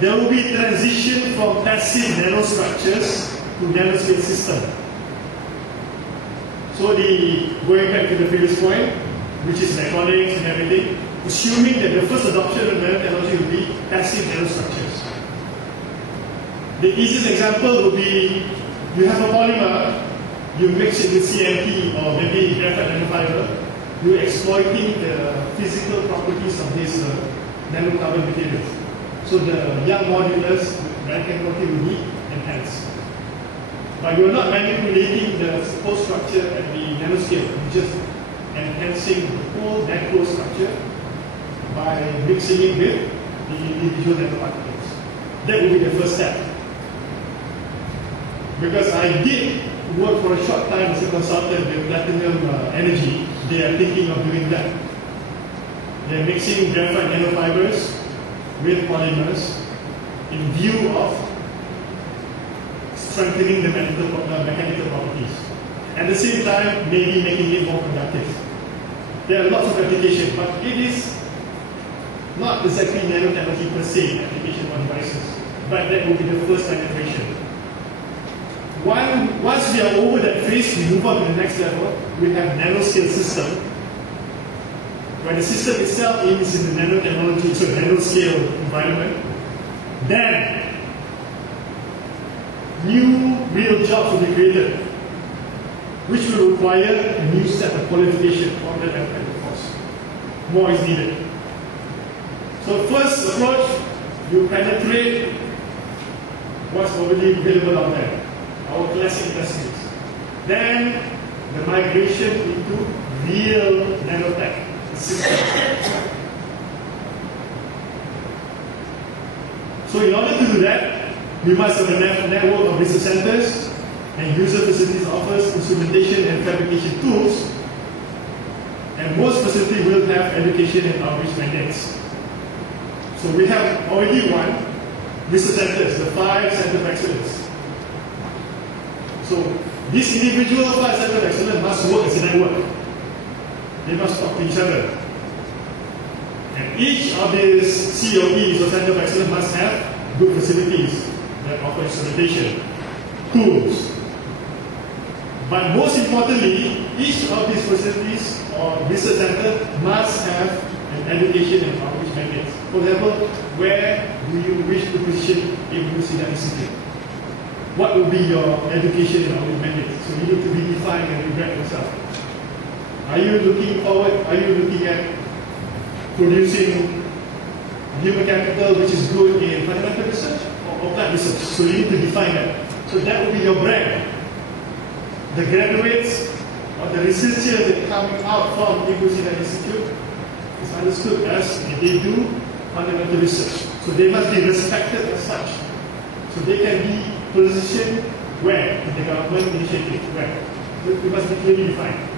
there will be transition from passive nanostructures to nanoscale system. So going back to the previous point, which is electronics and everything, assuming that the first adoption of nanotechnology will be passive nanostructures. The easiest example would be, you have a polymer, you mix it with CMP or maybe graphite nanofiber, you're exploiting the physical properties of these nanocarbon materials. So the young modulus, the quality will be enhanced. But you're not manipulating the whole structure at the nanoscale, you're just enhancing the whole macro structure by mixing it with the individual nanoparticles. That will be the first step. Because I did work for a short time as a consultant with Platinum Energy, they are thinking of doing that. They're mixing graphite nanofibers with polymers in view of strengthening the mechanical properties. At the same time, maybe making it more conductive. There are lots of applications, but it is not exactly nanotechnology per se application on devices, but that will be the first penetration. Once we are over that phase, we move on to the next level. We have nanoscale system, where the system itself is in the nanotechnology, so nanoscale environment. Then new real jobs will be created, which will require a new set of qualification from the nanotech force. More is needed. So first approach, you penetrate what's already available out there, our classic industries. Then the migration into real nanotech systems. So in order to do that, we must have a network of research centers and user facilities offers instrumentation and fabrication tools, and most facilities will have education and outreach mandates. So we have already one research centers, the 5 centers of excellence. So these individual 5 centers of excellence must work as a network. They must talk to each other. And each of these COEs or centers of excellence must have good facilities that offer instrumentation, tools. But most importantly, each of these facilities or research centers must have an education and outreach mandate. For example, where do you wish to position Ibnu Sina Institute? What will be your education and outreach mandate? So you need to redefine and regret yourself. Are you looking forward? Are you looking at producing human capital which is good in fundamental research or applied research. So you need to define that. So that will be your brand. The graduates or the researchers that come out from Ibnu Sina Institute is understood as they do fundamental research. So they must be respected as such. So they can be positioned where? In the government initiative, where? It must be clearly defined.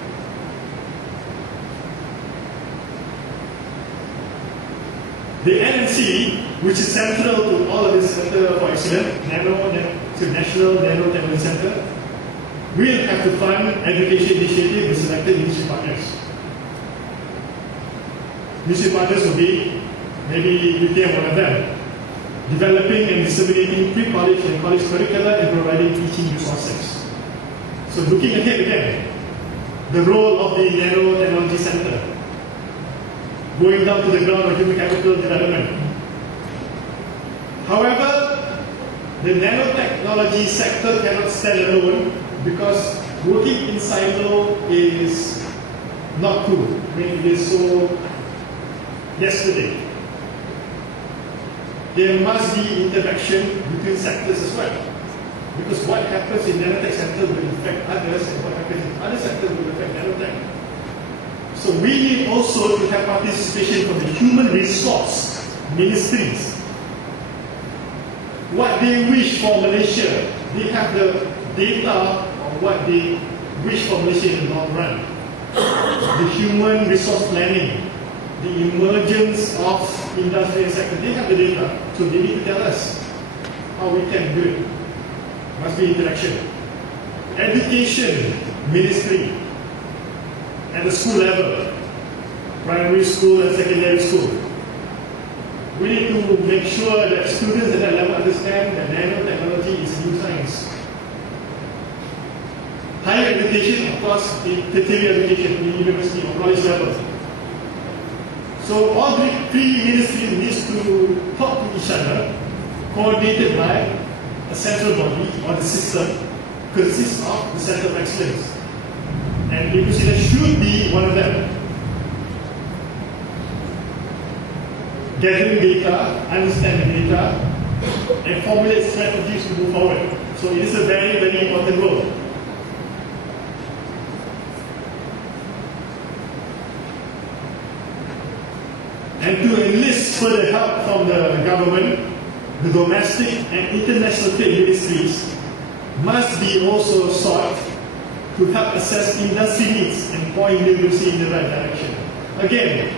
The NNC, which is central to all of this Center for Excellence, National Nanotechnology Center, will have to fund education initiative with selected industry partners. Industry partners will be, maybe UTM one of them, developing and disseminating pre-college and college curricula and providing teaching resources. So looking ahead again, the role of the Nanotechnology Center, going down to the ground of human capital development. However, the nanotechnology sector cannot stand alone because working in silo is not cool. I mean, it is so yesterday. There must be interaction between sectors as well. Because what happens in nanotech sector will affect others, and what happens in other sectors will affect nanotech. So we need also to have participation from the human resource ministries. What they wish for Malaysia, they have the data on what they wish for Malaysia in the long run. The human resource planning, the emergence of industrial sector, they have the data, so they need to tell us how we can do it. Must be interaction. Education ministry at the school level, primary school and secondary school. We need to make sure that students at that level understand that nanotechnology is a new science. Higher education, of course, the tertiary education in university or college level. So all three ministries need to talk to each other, coordinated by a central body or the system consists of the Center of Excellence. And Ibnu Sina should be one of them. Gathering data, understanding data, and formulate strategies to move forward. So it is a very, very important role. And to enlist further help from the government, the domestic and international trade ministries must be also sought to help assess industry needs and point the industry in the right direction. Again,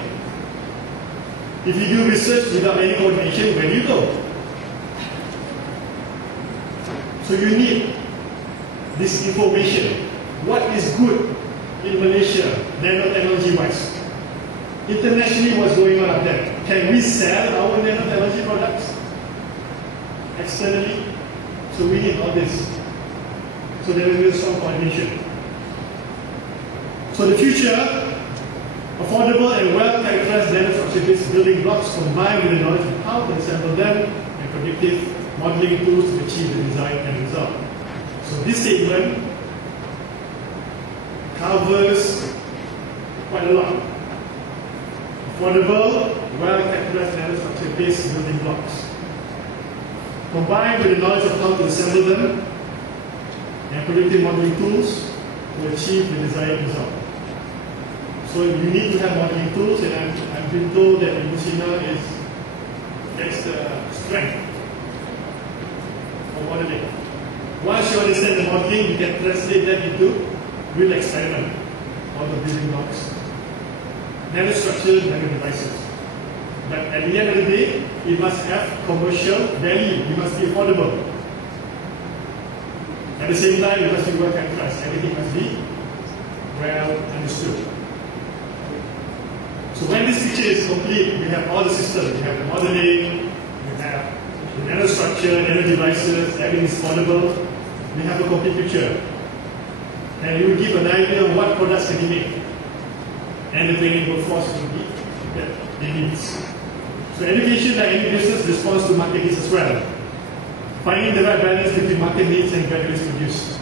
if you do research without any coordination, where do you go? So you need this information. What is good in Malaysia, nanotechnology-wise? Internationally, what's going on up there? Can we sell our nanotechnology products externally? So we need all this. So there will be a strong coordination. So the future, affordable and well-characterized nanostructure-based building blocks combined with the knowledge of how to assemble them and predictive modeling tools to achieve the desired end result. So this statement covers quite a lot. Affordable, well-characterized nanostructure-based building blocks, combined with the knowledge of how to assemble them and predictive modeling tools to achieve the desired result. So you need to have modeling tools, and I've been told that Ibnu Sina that's the strength for modeling. Once you understand the modeling, you can translate that into real experiment on the building blocks. Nanostructures, nanodevices. But at the end of the day, it must have commercial value. It must be affordable. At the same time, it must be well characterized. Everything must be well understood. So when this picture is complete, we have all the systems. We have the modeling, we have the nanostructure, nanodevices, everything is affordable. We have a complete picture. And it will give an idea of what products can be made. And the training workforce will be that they need. So education, like any business, responds to market needs as well. Finding the right balance between market needs and graduates produced.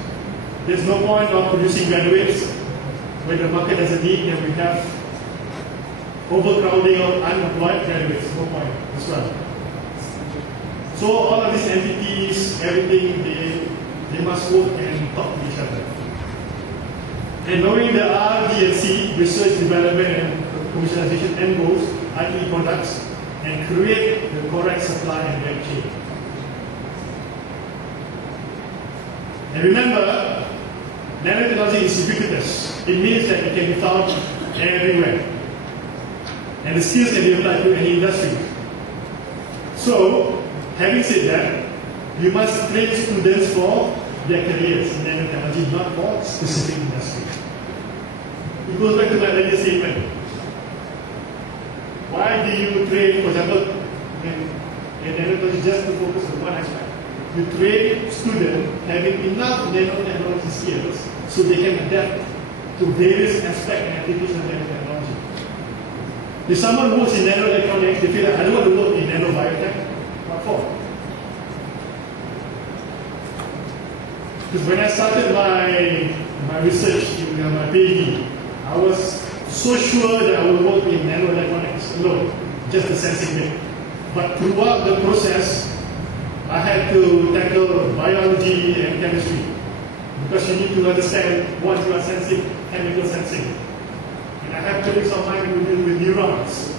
There's no point of producing graduates when the market has a need and we have overcrowding of unemployed graduates. No point as well. So all of these entities, everything, they must work and talk to each other. And knowing the R&D, research, development, and commercialization end goals, IT products, and create the correct supply and value chain. And remember, nanotechnology is ubiquitous. It means that it can be found everywhere. And the skills can be applied to any industry. So, having said that, you must train students for their careers in nanotechnology, not for specific industry. It goes back to my earlier statement. Why do you train, for example, in nanotechnology just to focus on one aspect? You train students having enough nanotechnology skills so they can adapt to various aspects and applications of nanotechnology. If someone works in nanoelectronics, they feel like, I don't want to work in nanobiotech. What for? Because when I started my research in my PhD, I was so sure that I would work in nanoelectronics alone, just the sensing bit. But throughout the process, I had to tackle biology and chemistry because you need to understand what you are sensing, chemical sensing. And I have colleagues of mine who deal with neurons,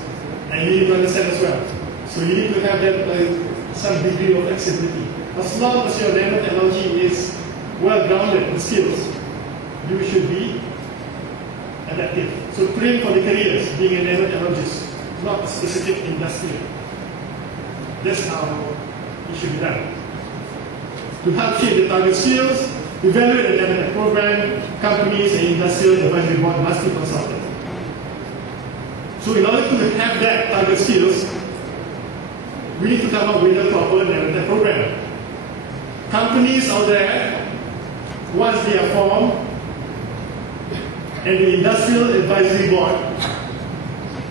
and you need to understand as well. So you need to have that some degree of flexibility. As long as your nanotechnology is well grounded in skills, you should be adaptive. So train for the careers, being a nanotechnologist, not a specific industry. That's how it should be done. To help shape the target skills, evaluate the nanotech program, companies and industrial advisory board must be consulted. So in order to have that target skills, we need to come up with a proper nanotech program. Companies out there, once they are formed, and the industrial advisory board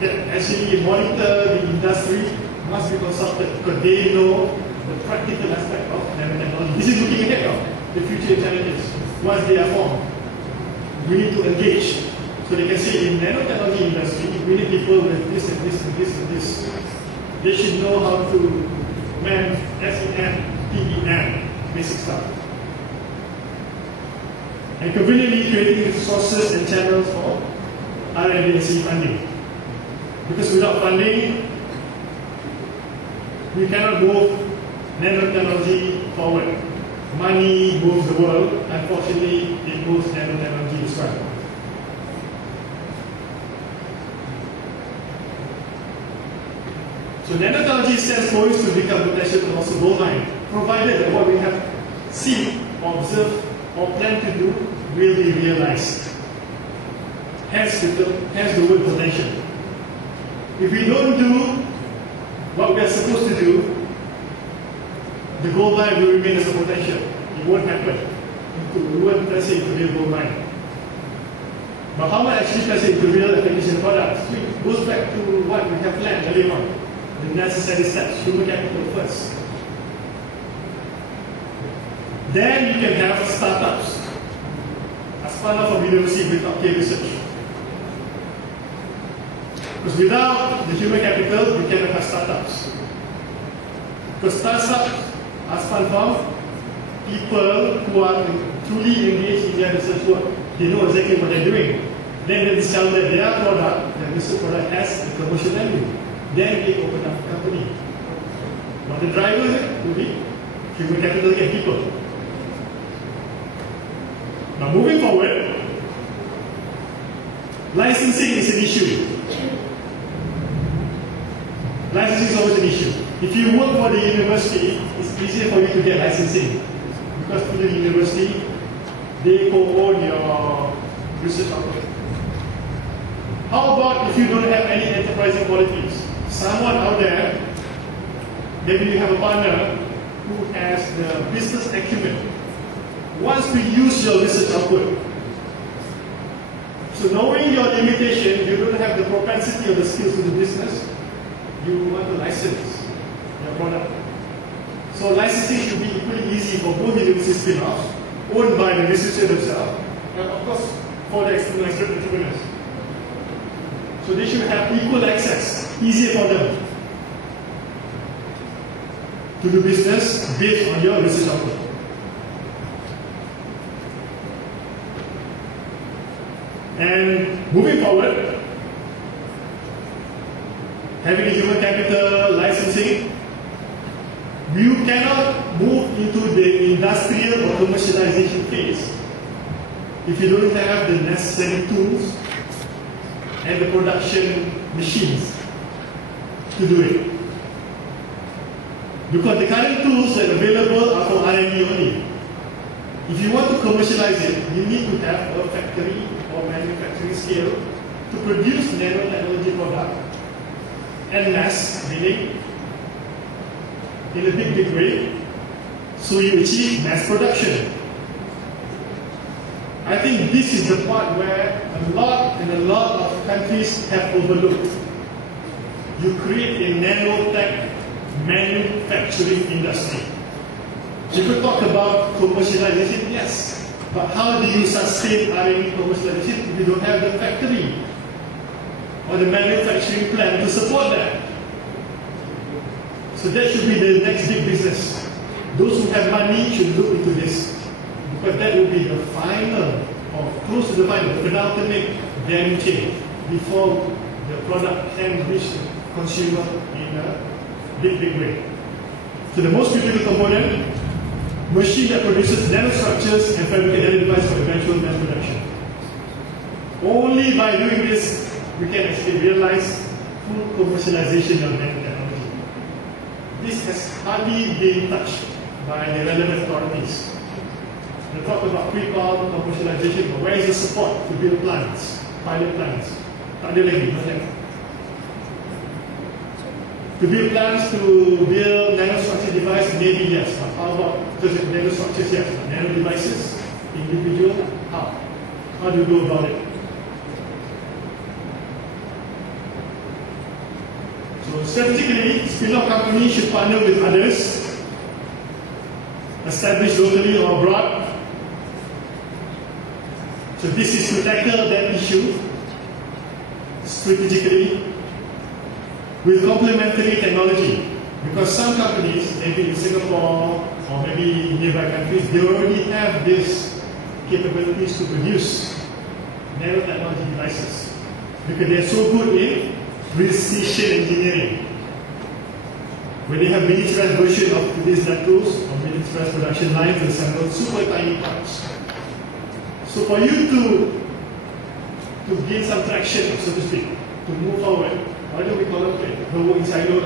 that actually monitor the industry must be consulted because they know the practical aspect of nanotechnology. This is looking ahead of the future challenges. Once they are formed, we need to engage. So they can say in nanotechnology industry, we need people with this and this and this and this. They should know how to man SEM, PEM, basic stuff. And conveniently creating resources and channels for R&D funding. Because without funding, we cannot move nanotechnology forward. Money moves the world. Unfortunately, it moves nanotechnology as well. So nanotechnology stands poised to become potential colossal gold mine, provided that what we have seen, observed, or plan to do will be realized. Hence the word potential. If we don't do what we are supposed to do, the gold mine will remain as a potential. It won't happen. We won't translate into real gold mine. But how much actually translate into real application products? It goes back to what we have planned earlier on. The necessary steps, human capital first. Then you can have startups. A spun off of university with top-tier research. Because without the human capital, we cannot have startups. Because startups are spun from people who are truly engaged in their research work. They know exactly what they're doing. Then they discover that their product, their research product, has a commercial value. Then they open up a company. But the driver will be human capital and people. Now moving forward, licensing is an issue. Licensing is always an issue. If you work for the university, it's easier for you to get licensing. Because through the university, they co-own your research output. How about if you don't have any enterprising qualities? Someone out there, maybe you have a partner who has the business acumen, wants to use your research output. So knowing your limitation, you don't have the propensity or the skills to do business, you want to license your product. So licensing should be equally easy for both university spin-offs, owned by the researcher themselves, and of course for the external entrepreneurs. So they should have equal access, easier for them to do business based on your research output. And moving forward, having a human capital licensing, you cannot move into the industrial or commercialization phase if you don't have the necessary tools and the production machines to do it. Because the current tools that are available are for R&D only. If you want to commercialize it, you need to have a factory or manufacturing scale to produce nanotechnology product en masse, meaning in a big way, so you achieve mass production. I think this is the part where a lot of countries have overlooked. You create a nanotech manufacturing industry. You could talk about commercialization, yes, but how do you sustain R&D commercialization if you don't have the factory or the manufacturing plant to support that? So that should be the next big business. Those who have money should look into this, because that will be the final, or close to the final, the penultimate value chain before the product can reach the consumer in a big way. So the most critical component, machine that produces nanostructures and fabricate nanodevices for eventual mass production. Only by doing this, we can actually realize full commercialization of nanotechnology. This has hardly been touched by the relevant authorities. They talk about pre-qual commercialization, but where is the support to build plants, pilot plants? Tak ada lagi, nothing. To build plants to build nanostructure device, maybe yes, but how about nanostructures? Yes, but nano devices, individual, how? How do you go about it? So strategically, spin-off companies should partner with others, established locally or abroad. So this is to tackle that issue strategically with complementary technology. Because some companies, maybe in Singapore or maybe in nearby countries, they already have these capabilities to produce nanotechnology devices. Because they are so good in precision engineering, where they have miniaturized version of today's tools or miniaturized production lines and assemble super tiny parts. So for you to gain some traction, so to speak, to move forward, why don't we collaborate? Don't work in silo.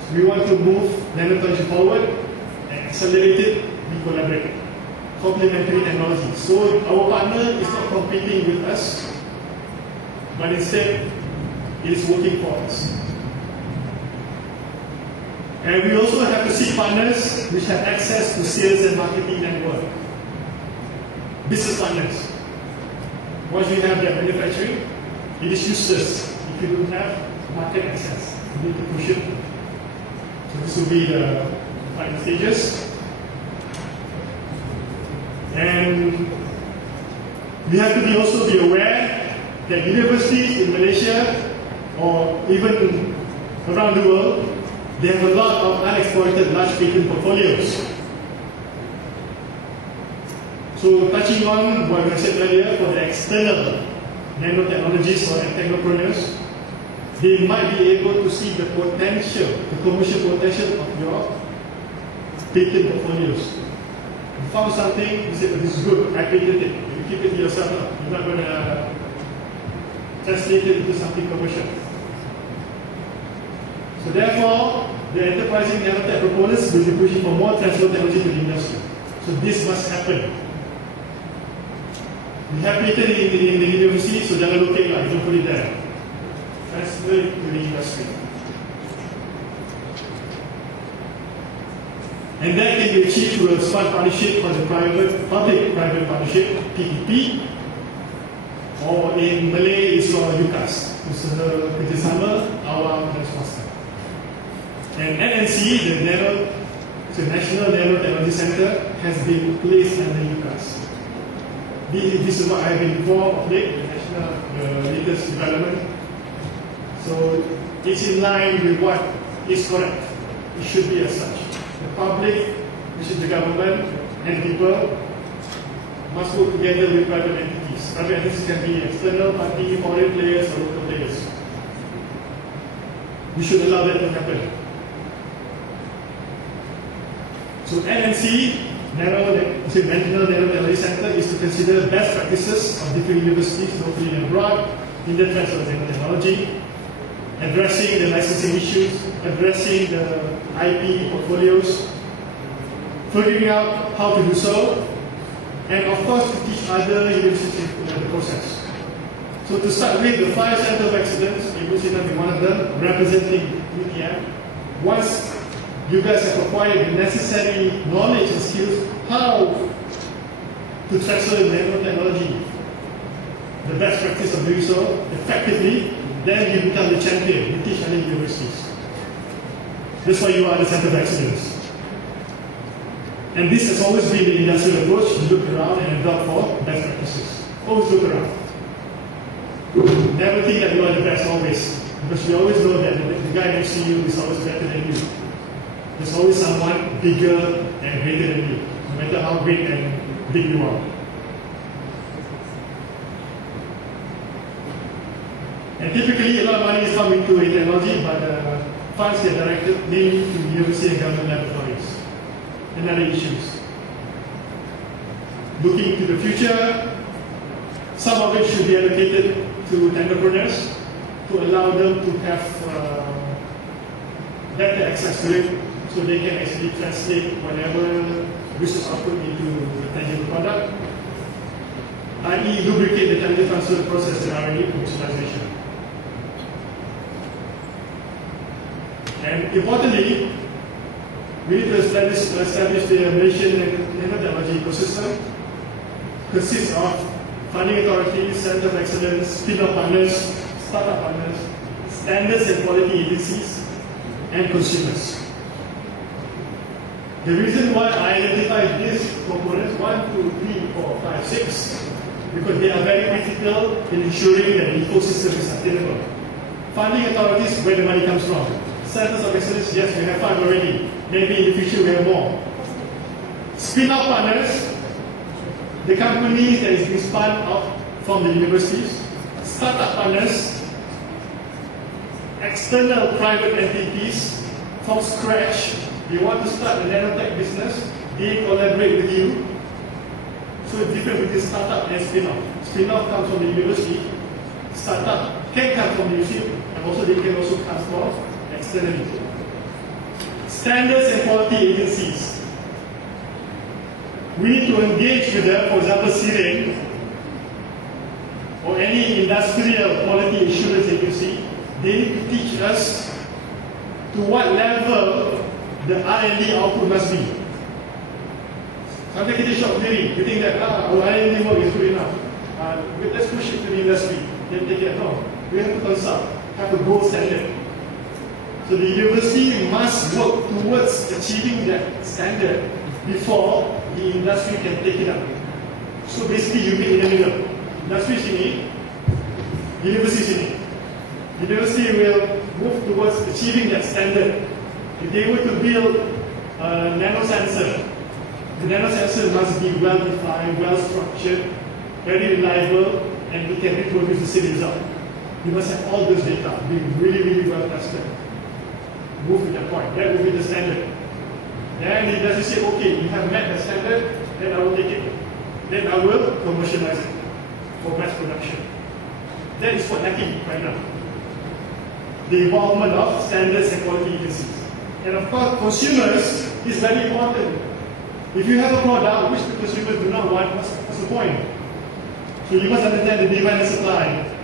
So we want to move nanotechnology forward and accelerate it, we collaborate. Complementary technology. So our partner is not competing with us, but instead it is working for us. And we also have to seek partners which have access to sales and marketing network. Business partners. Once we have that manufacturing, it is useless if you don't have market access. You need to push it. So this will be the final stages. And we have to also be aware that universities in Malaysia or even around the world, they have a lot of unexploited large patent portfolios. So touching on what I said earlier, for the external nanotechnologists or technopreneurs, they might be able to see the potential, the commercial potential of your patent portfolios. You found something, you said, oh, this is good, I patented it. You keep it to yourself. You're not going to translate it into something commercial. So therefore, the enterprising nanotech proponents will be pushing for more transfer technology to the industry. So this must happen. We have patent in the university, so jangan locate lah, don't put it there. Transfer it to the industry. And that can be achieved through a smart partnership for the public-private partnership, PPP, or in Malay it's called UCAS, Usaha Kerjasama Awam dan Swasta. And NNC, the National Nanotechnology Center, has been placed under UCAS. This is what I have been informed of late. the latest development. So it's in line with what is correct. It should be as such. The public, which is the government and people, must work together with private entities. Private entities can be external party, foreign players, or local players. We should allow that to happen. So NNC, National Nanotechnology Center, is to consider best practices of different universities, locally and abroad, in the transfer of nanotechnology, addressing the licensing issues, addressing the IP portfolios, figuring out how to do so, and of course to teach other universities in the process. So to start with, the 5 Centers of Excellence, Ibnu Sina being one of them, representing UTM. Once you guys have acquired the necessary knowledge and skills how to transfer nanotechnology, the best practice of doing so effectively, then you become the champion. You teach other universities. That's why you are the Center of Excellence. And this has always been the industrial approach. You look around and adopt for best practices. Always look around. Never think that you are the best always. Because you always know that the guy next to you is always better than you. There's always someone bigger and greater than you, no matter how great and big you are. And typically, a lot of money is coming into technology, but funds get directed mainly to university and government laboratories and other issues. Looking to the future, some of it should be allocated to entrepreneurs to allow them to have better access to it, so they can actually translate whatever business output into a tangible product, i.e. lubricate the technology transfer process and R&D commercialization. And importantly, we need to establish the Malaysian nanotechnology ecosystem. Consists of funding authorities, Centers of Excellence, spin-off partners, startup partners, standards and quality agencies, and consumers. The reason why I identified these components, 1, 2, 3, 4, 5, 6, because they are very critical in ensuring that the ecosystem is sustainable. Funding authorities, where the money comes from. Centers of Excellence, yes, we have 5 already. Maybe in the future we have more. Spin-off partners, the companies that is being spun out from the universities. Startup partners, external private entities from scratch. They want to start a nanotech business, they collaborate with you. So it's different between startup and spin-off. Spin-off comes from the university, startup can come from the university, and also they can also come from externally. Standards and quality agencies. We need to engage with them, for example, CIREN, or any industrial quality assurance agency. They need to teach us to what level the R&D output must be. Sometimes kita shock diri, we think that our R&D work is good enough. Let's push it to the industry. Then take it. No, we have to consult, have a gold standard. So the university must work towards achieving that standard before the industry can take it up. So basically you meet in the middle. Industry is in it, university is in it. University will move towards achieving that standard. If they were to build a nanosensor, the nanosensor must be well defined, well structured, very reliable, and it can reproduce the same result. You must have all those data, be really, really well tested. Move to that point. That will be the standard. Then the industry say, okay, you have met the standard, then I will take it. Then I will commercialize it for mass production. That is what lacking right now. The involvement of standards and quality agencies. And of course, consumers is very important. If you have a product which the consumers do not want, what's the point? So you must understand the demand and supply,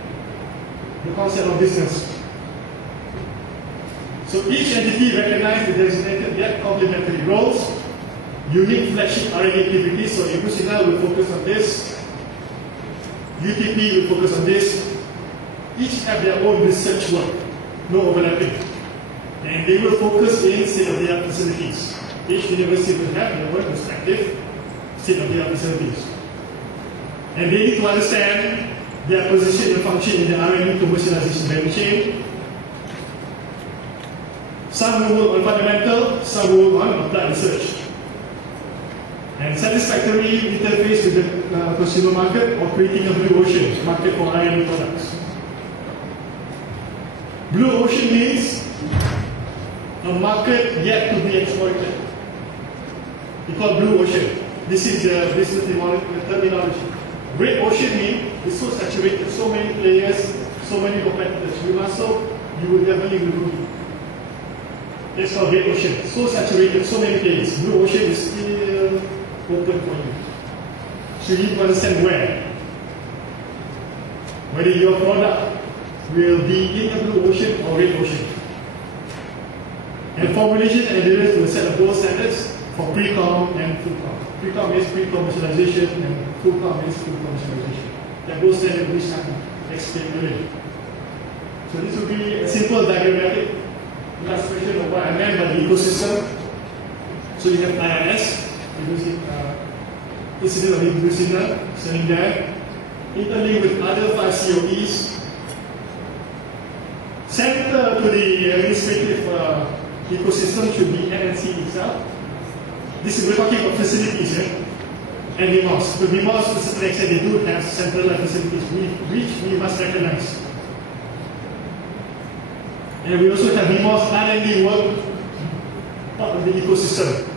the concept of business. So each entity recognizes the designated yet complementary roles, unique flagship R&D activities. So Ibnu Sina will focus on this, UTP will focus on this. Each have their own research work, no overlapping. And they will focus in state-of-the-art facilities. Each university will have their own respective state-of-the-art facilities. And they need to understand their position and function in the R&D commercialization value chain. Some will work on fundamental, some will work on applied research. And satisfactory interface with the consumer market or creating a blue ocean market for R&D products. Blue ocean means a market yet to be exploited. We call blue ocean. This is the business terminology. Red ocean means it's so saturated, so many players, so many competitors. You must so you will definitely lose. That's called red ocean. So saturated, so many players. Blue ocean is still open for you. So you need to understand whether your product will be in the blue ocean or red ocean. And formulation and adherence will set the gold standards for pre-com and full-com. Pre-com means pre-commercialization and full-com means full commercialization. That gold standard which I explained earlier. So this will be a simple diagrammatic illustration of what I meant by the ecosystem. So you have IIS, Institute of Ibnu Sina, sitting there, interlinked with other 5 COEs. Center to the administrative ecosystem should be NNC itself. This is, we're talking about facilities, and VMOS. The VMOS, to a certain extent, they do have centralized facilities, which we must recognize. And we also have VMOS R&D work, part of the ecosystem.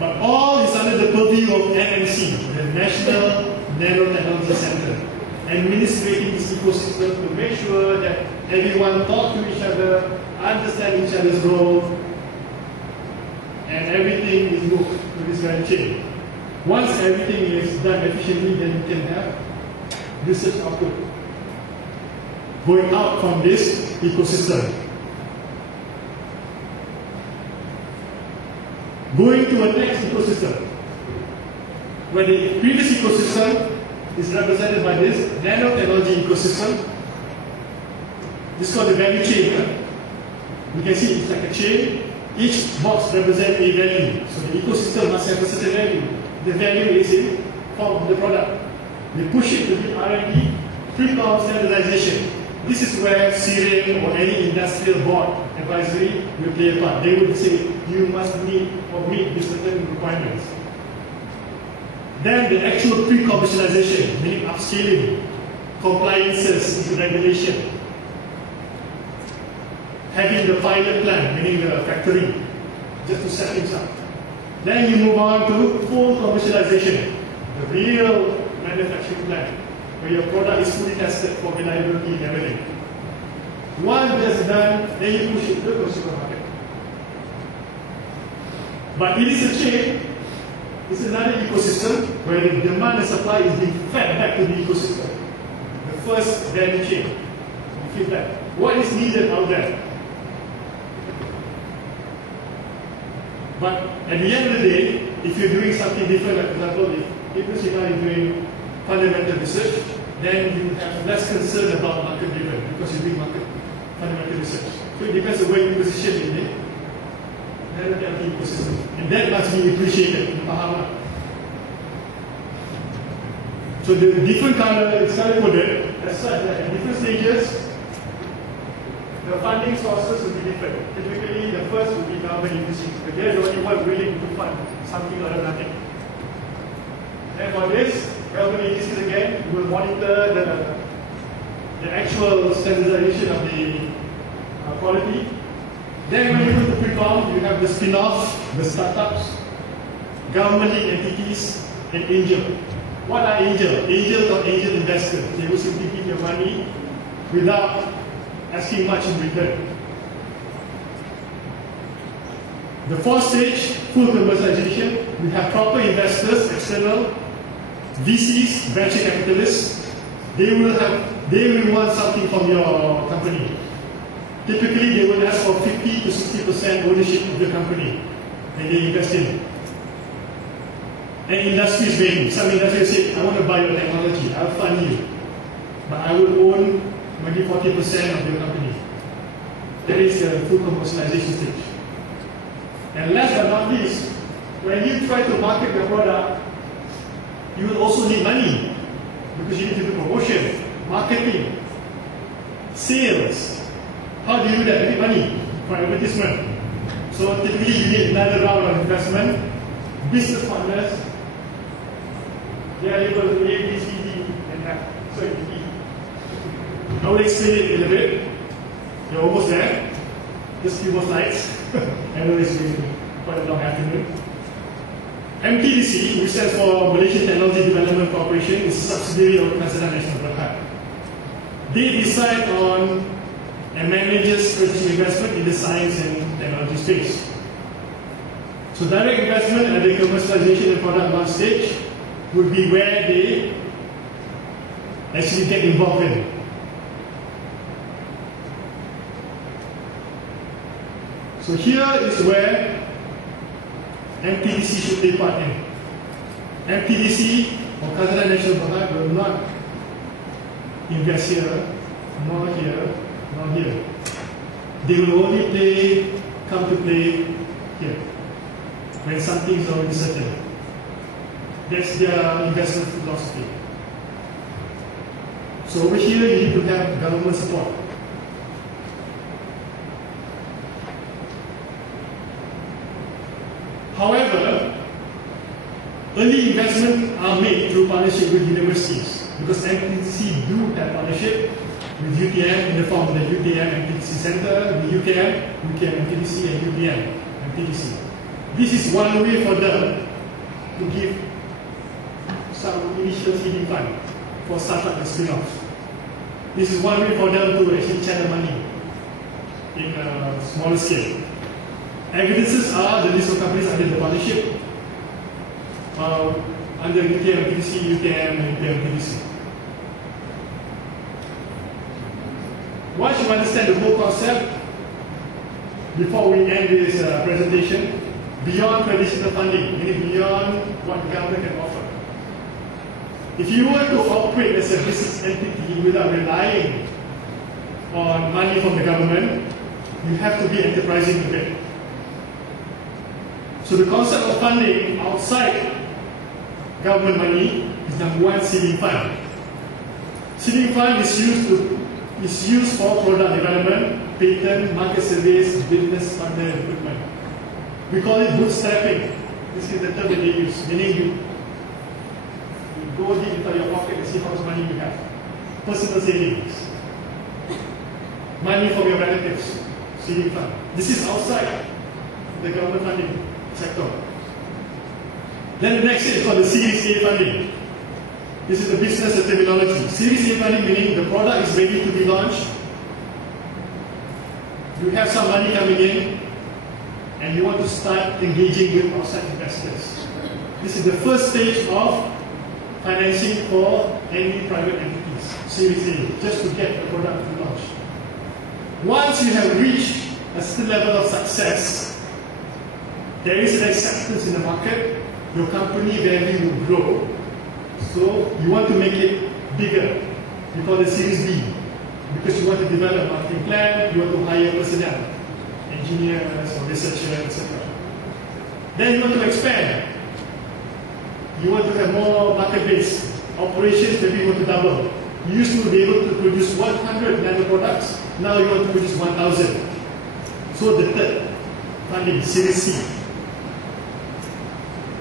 But all is under the purview of NMC, the National Nanotechnology Center, administrating this ecosystem to make sure that everyone talk to each other, understand each other's role, and everything is moved to this value chain. Once everything is done efficiently, then you can have research output going out from this ecosystem. Going to a next ecosystem, where the previous ecosystem is represented by this nanotechnology ecosystem. This is called the value chain. You can see it's like a chain. Each box represents a value. So the ecosystem must have a certain value. The value is in form of the product. They push it to the R&D, pre-com standardization. This is where CRM or any industrial board advisory will play a part. They will say, you must meet or meet these certain requirements. Then the actual pre-commercialization, meaning upscaling, compliances with regulation, having the pilot plant, meaning the factory, just to set things up. Then you move on to full commercialization, the real manufacturing plant, where your product is fully tested for reliability and everything. Once that's done, then you push it to the consumer market. But it is a chain. It's another ecosystem where the demand and supply is being fed back to the ecosystem. The first value chain, feedback. What is needed out there? But at the end of the day, if you're doing something different, like for example, if Ibnu Sina is doing fundamental research, then you have less concern about market driven because you're doing market fundamental research. So it depends on where you position in it. Nanotechnology ecosystem. And that must be appreciated in Bahama. So the different color is color coded as such that at different stages, the funding sources will be different. Typically, the first will be government universities, but they're the only one willing to fund something or nothing. And for this, government agencies again will monitor the actual standardization of the quality. Then when you go to pre-com, you have the spin-offs, the startups, government entities, and angel. What are angel? Angels are angel investors. They will simply give your money without asking much in return. The fourth stage, full commercialization, we have proper investors, external, VCs, venture capitalists. They will want something from your company. Typically, they will ask for 50 to 60% ownership of the company and they invest in. And industries maybe. Some industries say, I want to buy your technology, I'll fund you. But I will own maybe 40% of your company. That is the full commercialization stage. And last but not least, when you try to market your product, you will also need money. because you need to do promotion, marketing, sales. How do you do that? You need money for advertisement. So typically you need another round of investment. Business partners, they are able to A, B, C, D, and F. So it's E. I will explain it in a bit. You're almost there. Just a few more slides. I know it's been quite a long afternoon. MTDC, which stands for Malaysian Technology Development Corporation, is a subsidiary of Kazakhstan National Berhad. They decide on and manages strategic investment in the science and technology space. So direct investment at the commercialization and product launch stage would be where they actually get involved in. So here is where MTDC should play part in. MTDC or Kazakhstan National Berhad will not invest here, nor here, nor here. They will only come to play here, when something is already certain. That's their investment philosophy. So over here you need to have government support. However, early investments are made through partnership with universities, because MTDC do have partnership with UTM in the form of the UTM MTDC Center, the UKM MTDC, and UPM MTDC. This is one way for them to give some initial seeding fund for startup and spin-offs. This is one way for them to actually channel money in a smaller scale. Evidences are the list of companies under the partnership, under UTM MTDC, UKM, and UPM MTDC. Once you understand the whole concept, before we end this presentation, beyond traditional funding, meaning beyond what the government can offer. If you were to operate as a business entity without relying on money from the government, you have to be enterprising a bit. So the concept of funding outside government money is number one, seeding fund. Seeding fund is used for product development, patent, market surveys, business partner recruitment. We call it bootstrapping. This is the term that they use, meaning you go deep into your pocket and see how much money you have. Personal savings. Money from your relatives. Seeding fund. This is outside the government funding sector. Then the next is called the Series A funding. This is the business terminology. Series A funding meaning the product is ready to be launched. You have some money coming in and you want to start engaging with outside investors. This is the first stage of financing for any private entities. Series A, just to get the product to launch. Once you have reached a certain level of success, there is an acceptance in the market, your company value will grow. So you want to make it bigger. You call it Series B. Because you want to develop a marketing plan, you want to hire personnel, engineers or researchers, etc. Then you want to expand. You want to have more market-based operations, maybe you want to double. You used to be able to produce 100 nano products, now you want to produce 1,000. So the third funding, Series C.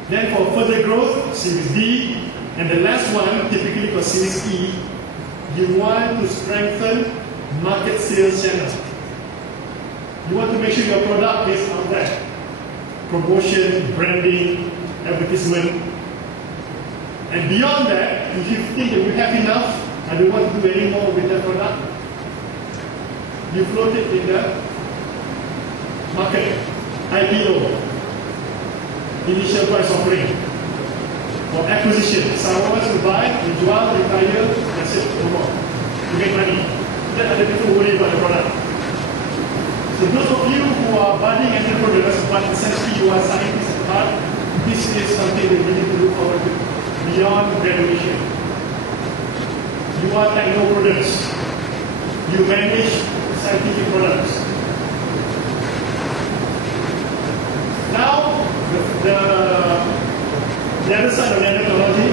Then for further growth, Series D. And the last one, typically for Series E, you want to strengthen market sales channels. You want to make sure your product is out there. Promotion, branding, advertisement. And beyond that, if you think that you have enough, I don't want to do any more with that product, you float it in the market. IPO, initial price offering, or acquisition. Someone wants to buy, you jual, retire, that's it, no more. You make money. Let other people worry about the product. So those of you who are budding entrepreneurs, but essentially you are scientists at heart, this is something that you need to look forward to beyond graduation. You are techno-products. You manage scientific products. Now, the other side of nanotechnology,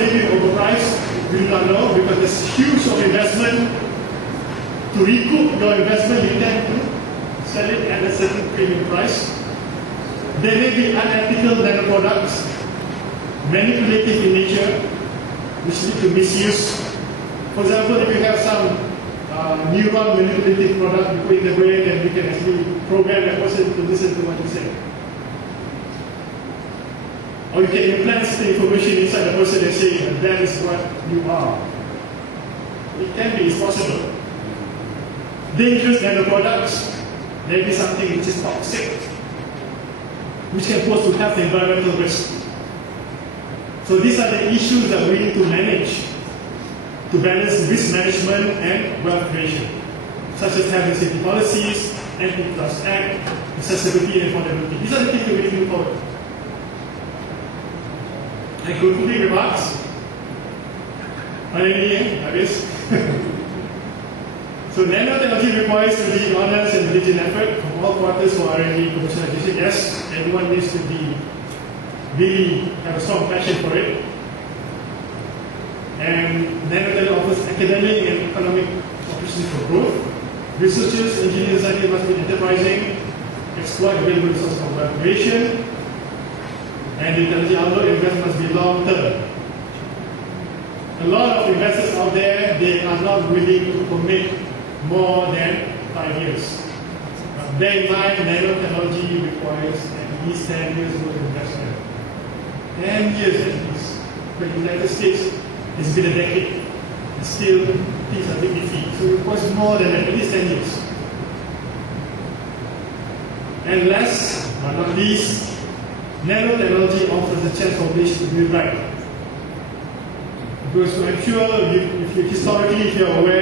maybe overpriced, we do not know, because there's huge of investment. To recoup your investment, you tend to sell it at a certain premium price. There may be unethical nanoproducts, manipulative in nature, which lead to misuse. For example, if you have some neuron manipulative product you put in the brain, and you can actually program that person to listen to what you say. Or you can implant the information inside the person and say, that is what you are. It can be, it's possible. Dangerous nanoproducts, maybe something which is toxic, which can pose to health and environmental risk. So these are the issues that we need to manage to balance risk management and wealth creation, such as health and safety policies, Antitrust Act, accessibility and affordability. These are the things that we need to move forward. And concluding remarks. Finally, habis. So nanotechnology requires to be honest and diligent effort from all quarters for R&D commercialization. Yes, everyone needs to be really have a strong passion for it. And nanotechnology offers academic and economic opportunities for growth. Researchers, engineers, and scientists must be enterprising, exploit available resources for collaboration, and the technology outlook investment must be long term. A lot of investors out there, they are not willing to commit more than 5 years. But bear in mind, nanotechnology requires at least 10 years worth of investment. 10 years at least. But in the United States, it's been a decade. And still, things are big iffy. So it requires more than at least 10 years. And last but not least, nanotechnology offers a chance for Malaysia to do it right. Because I'm sure, historically, if you're aware,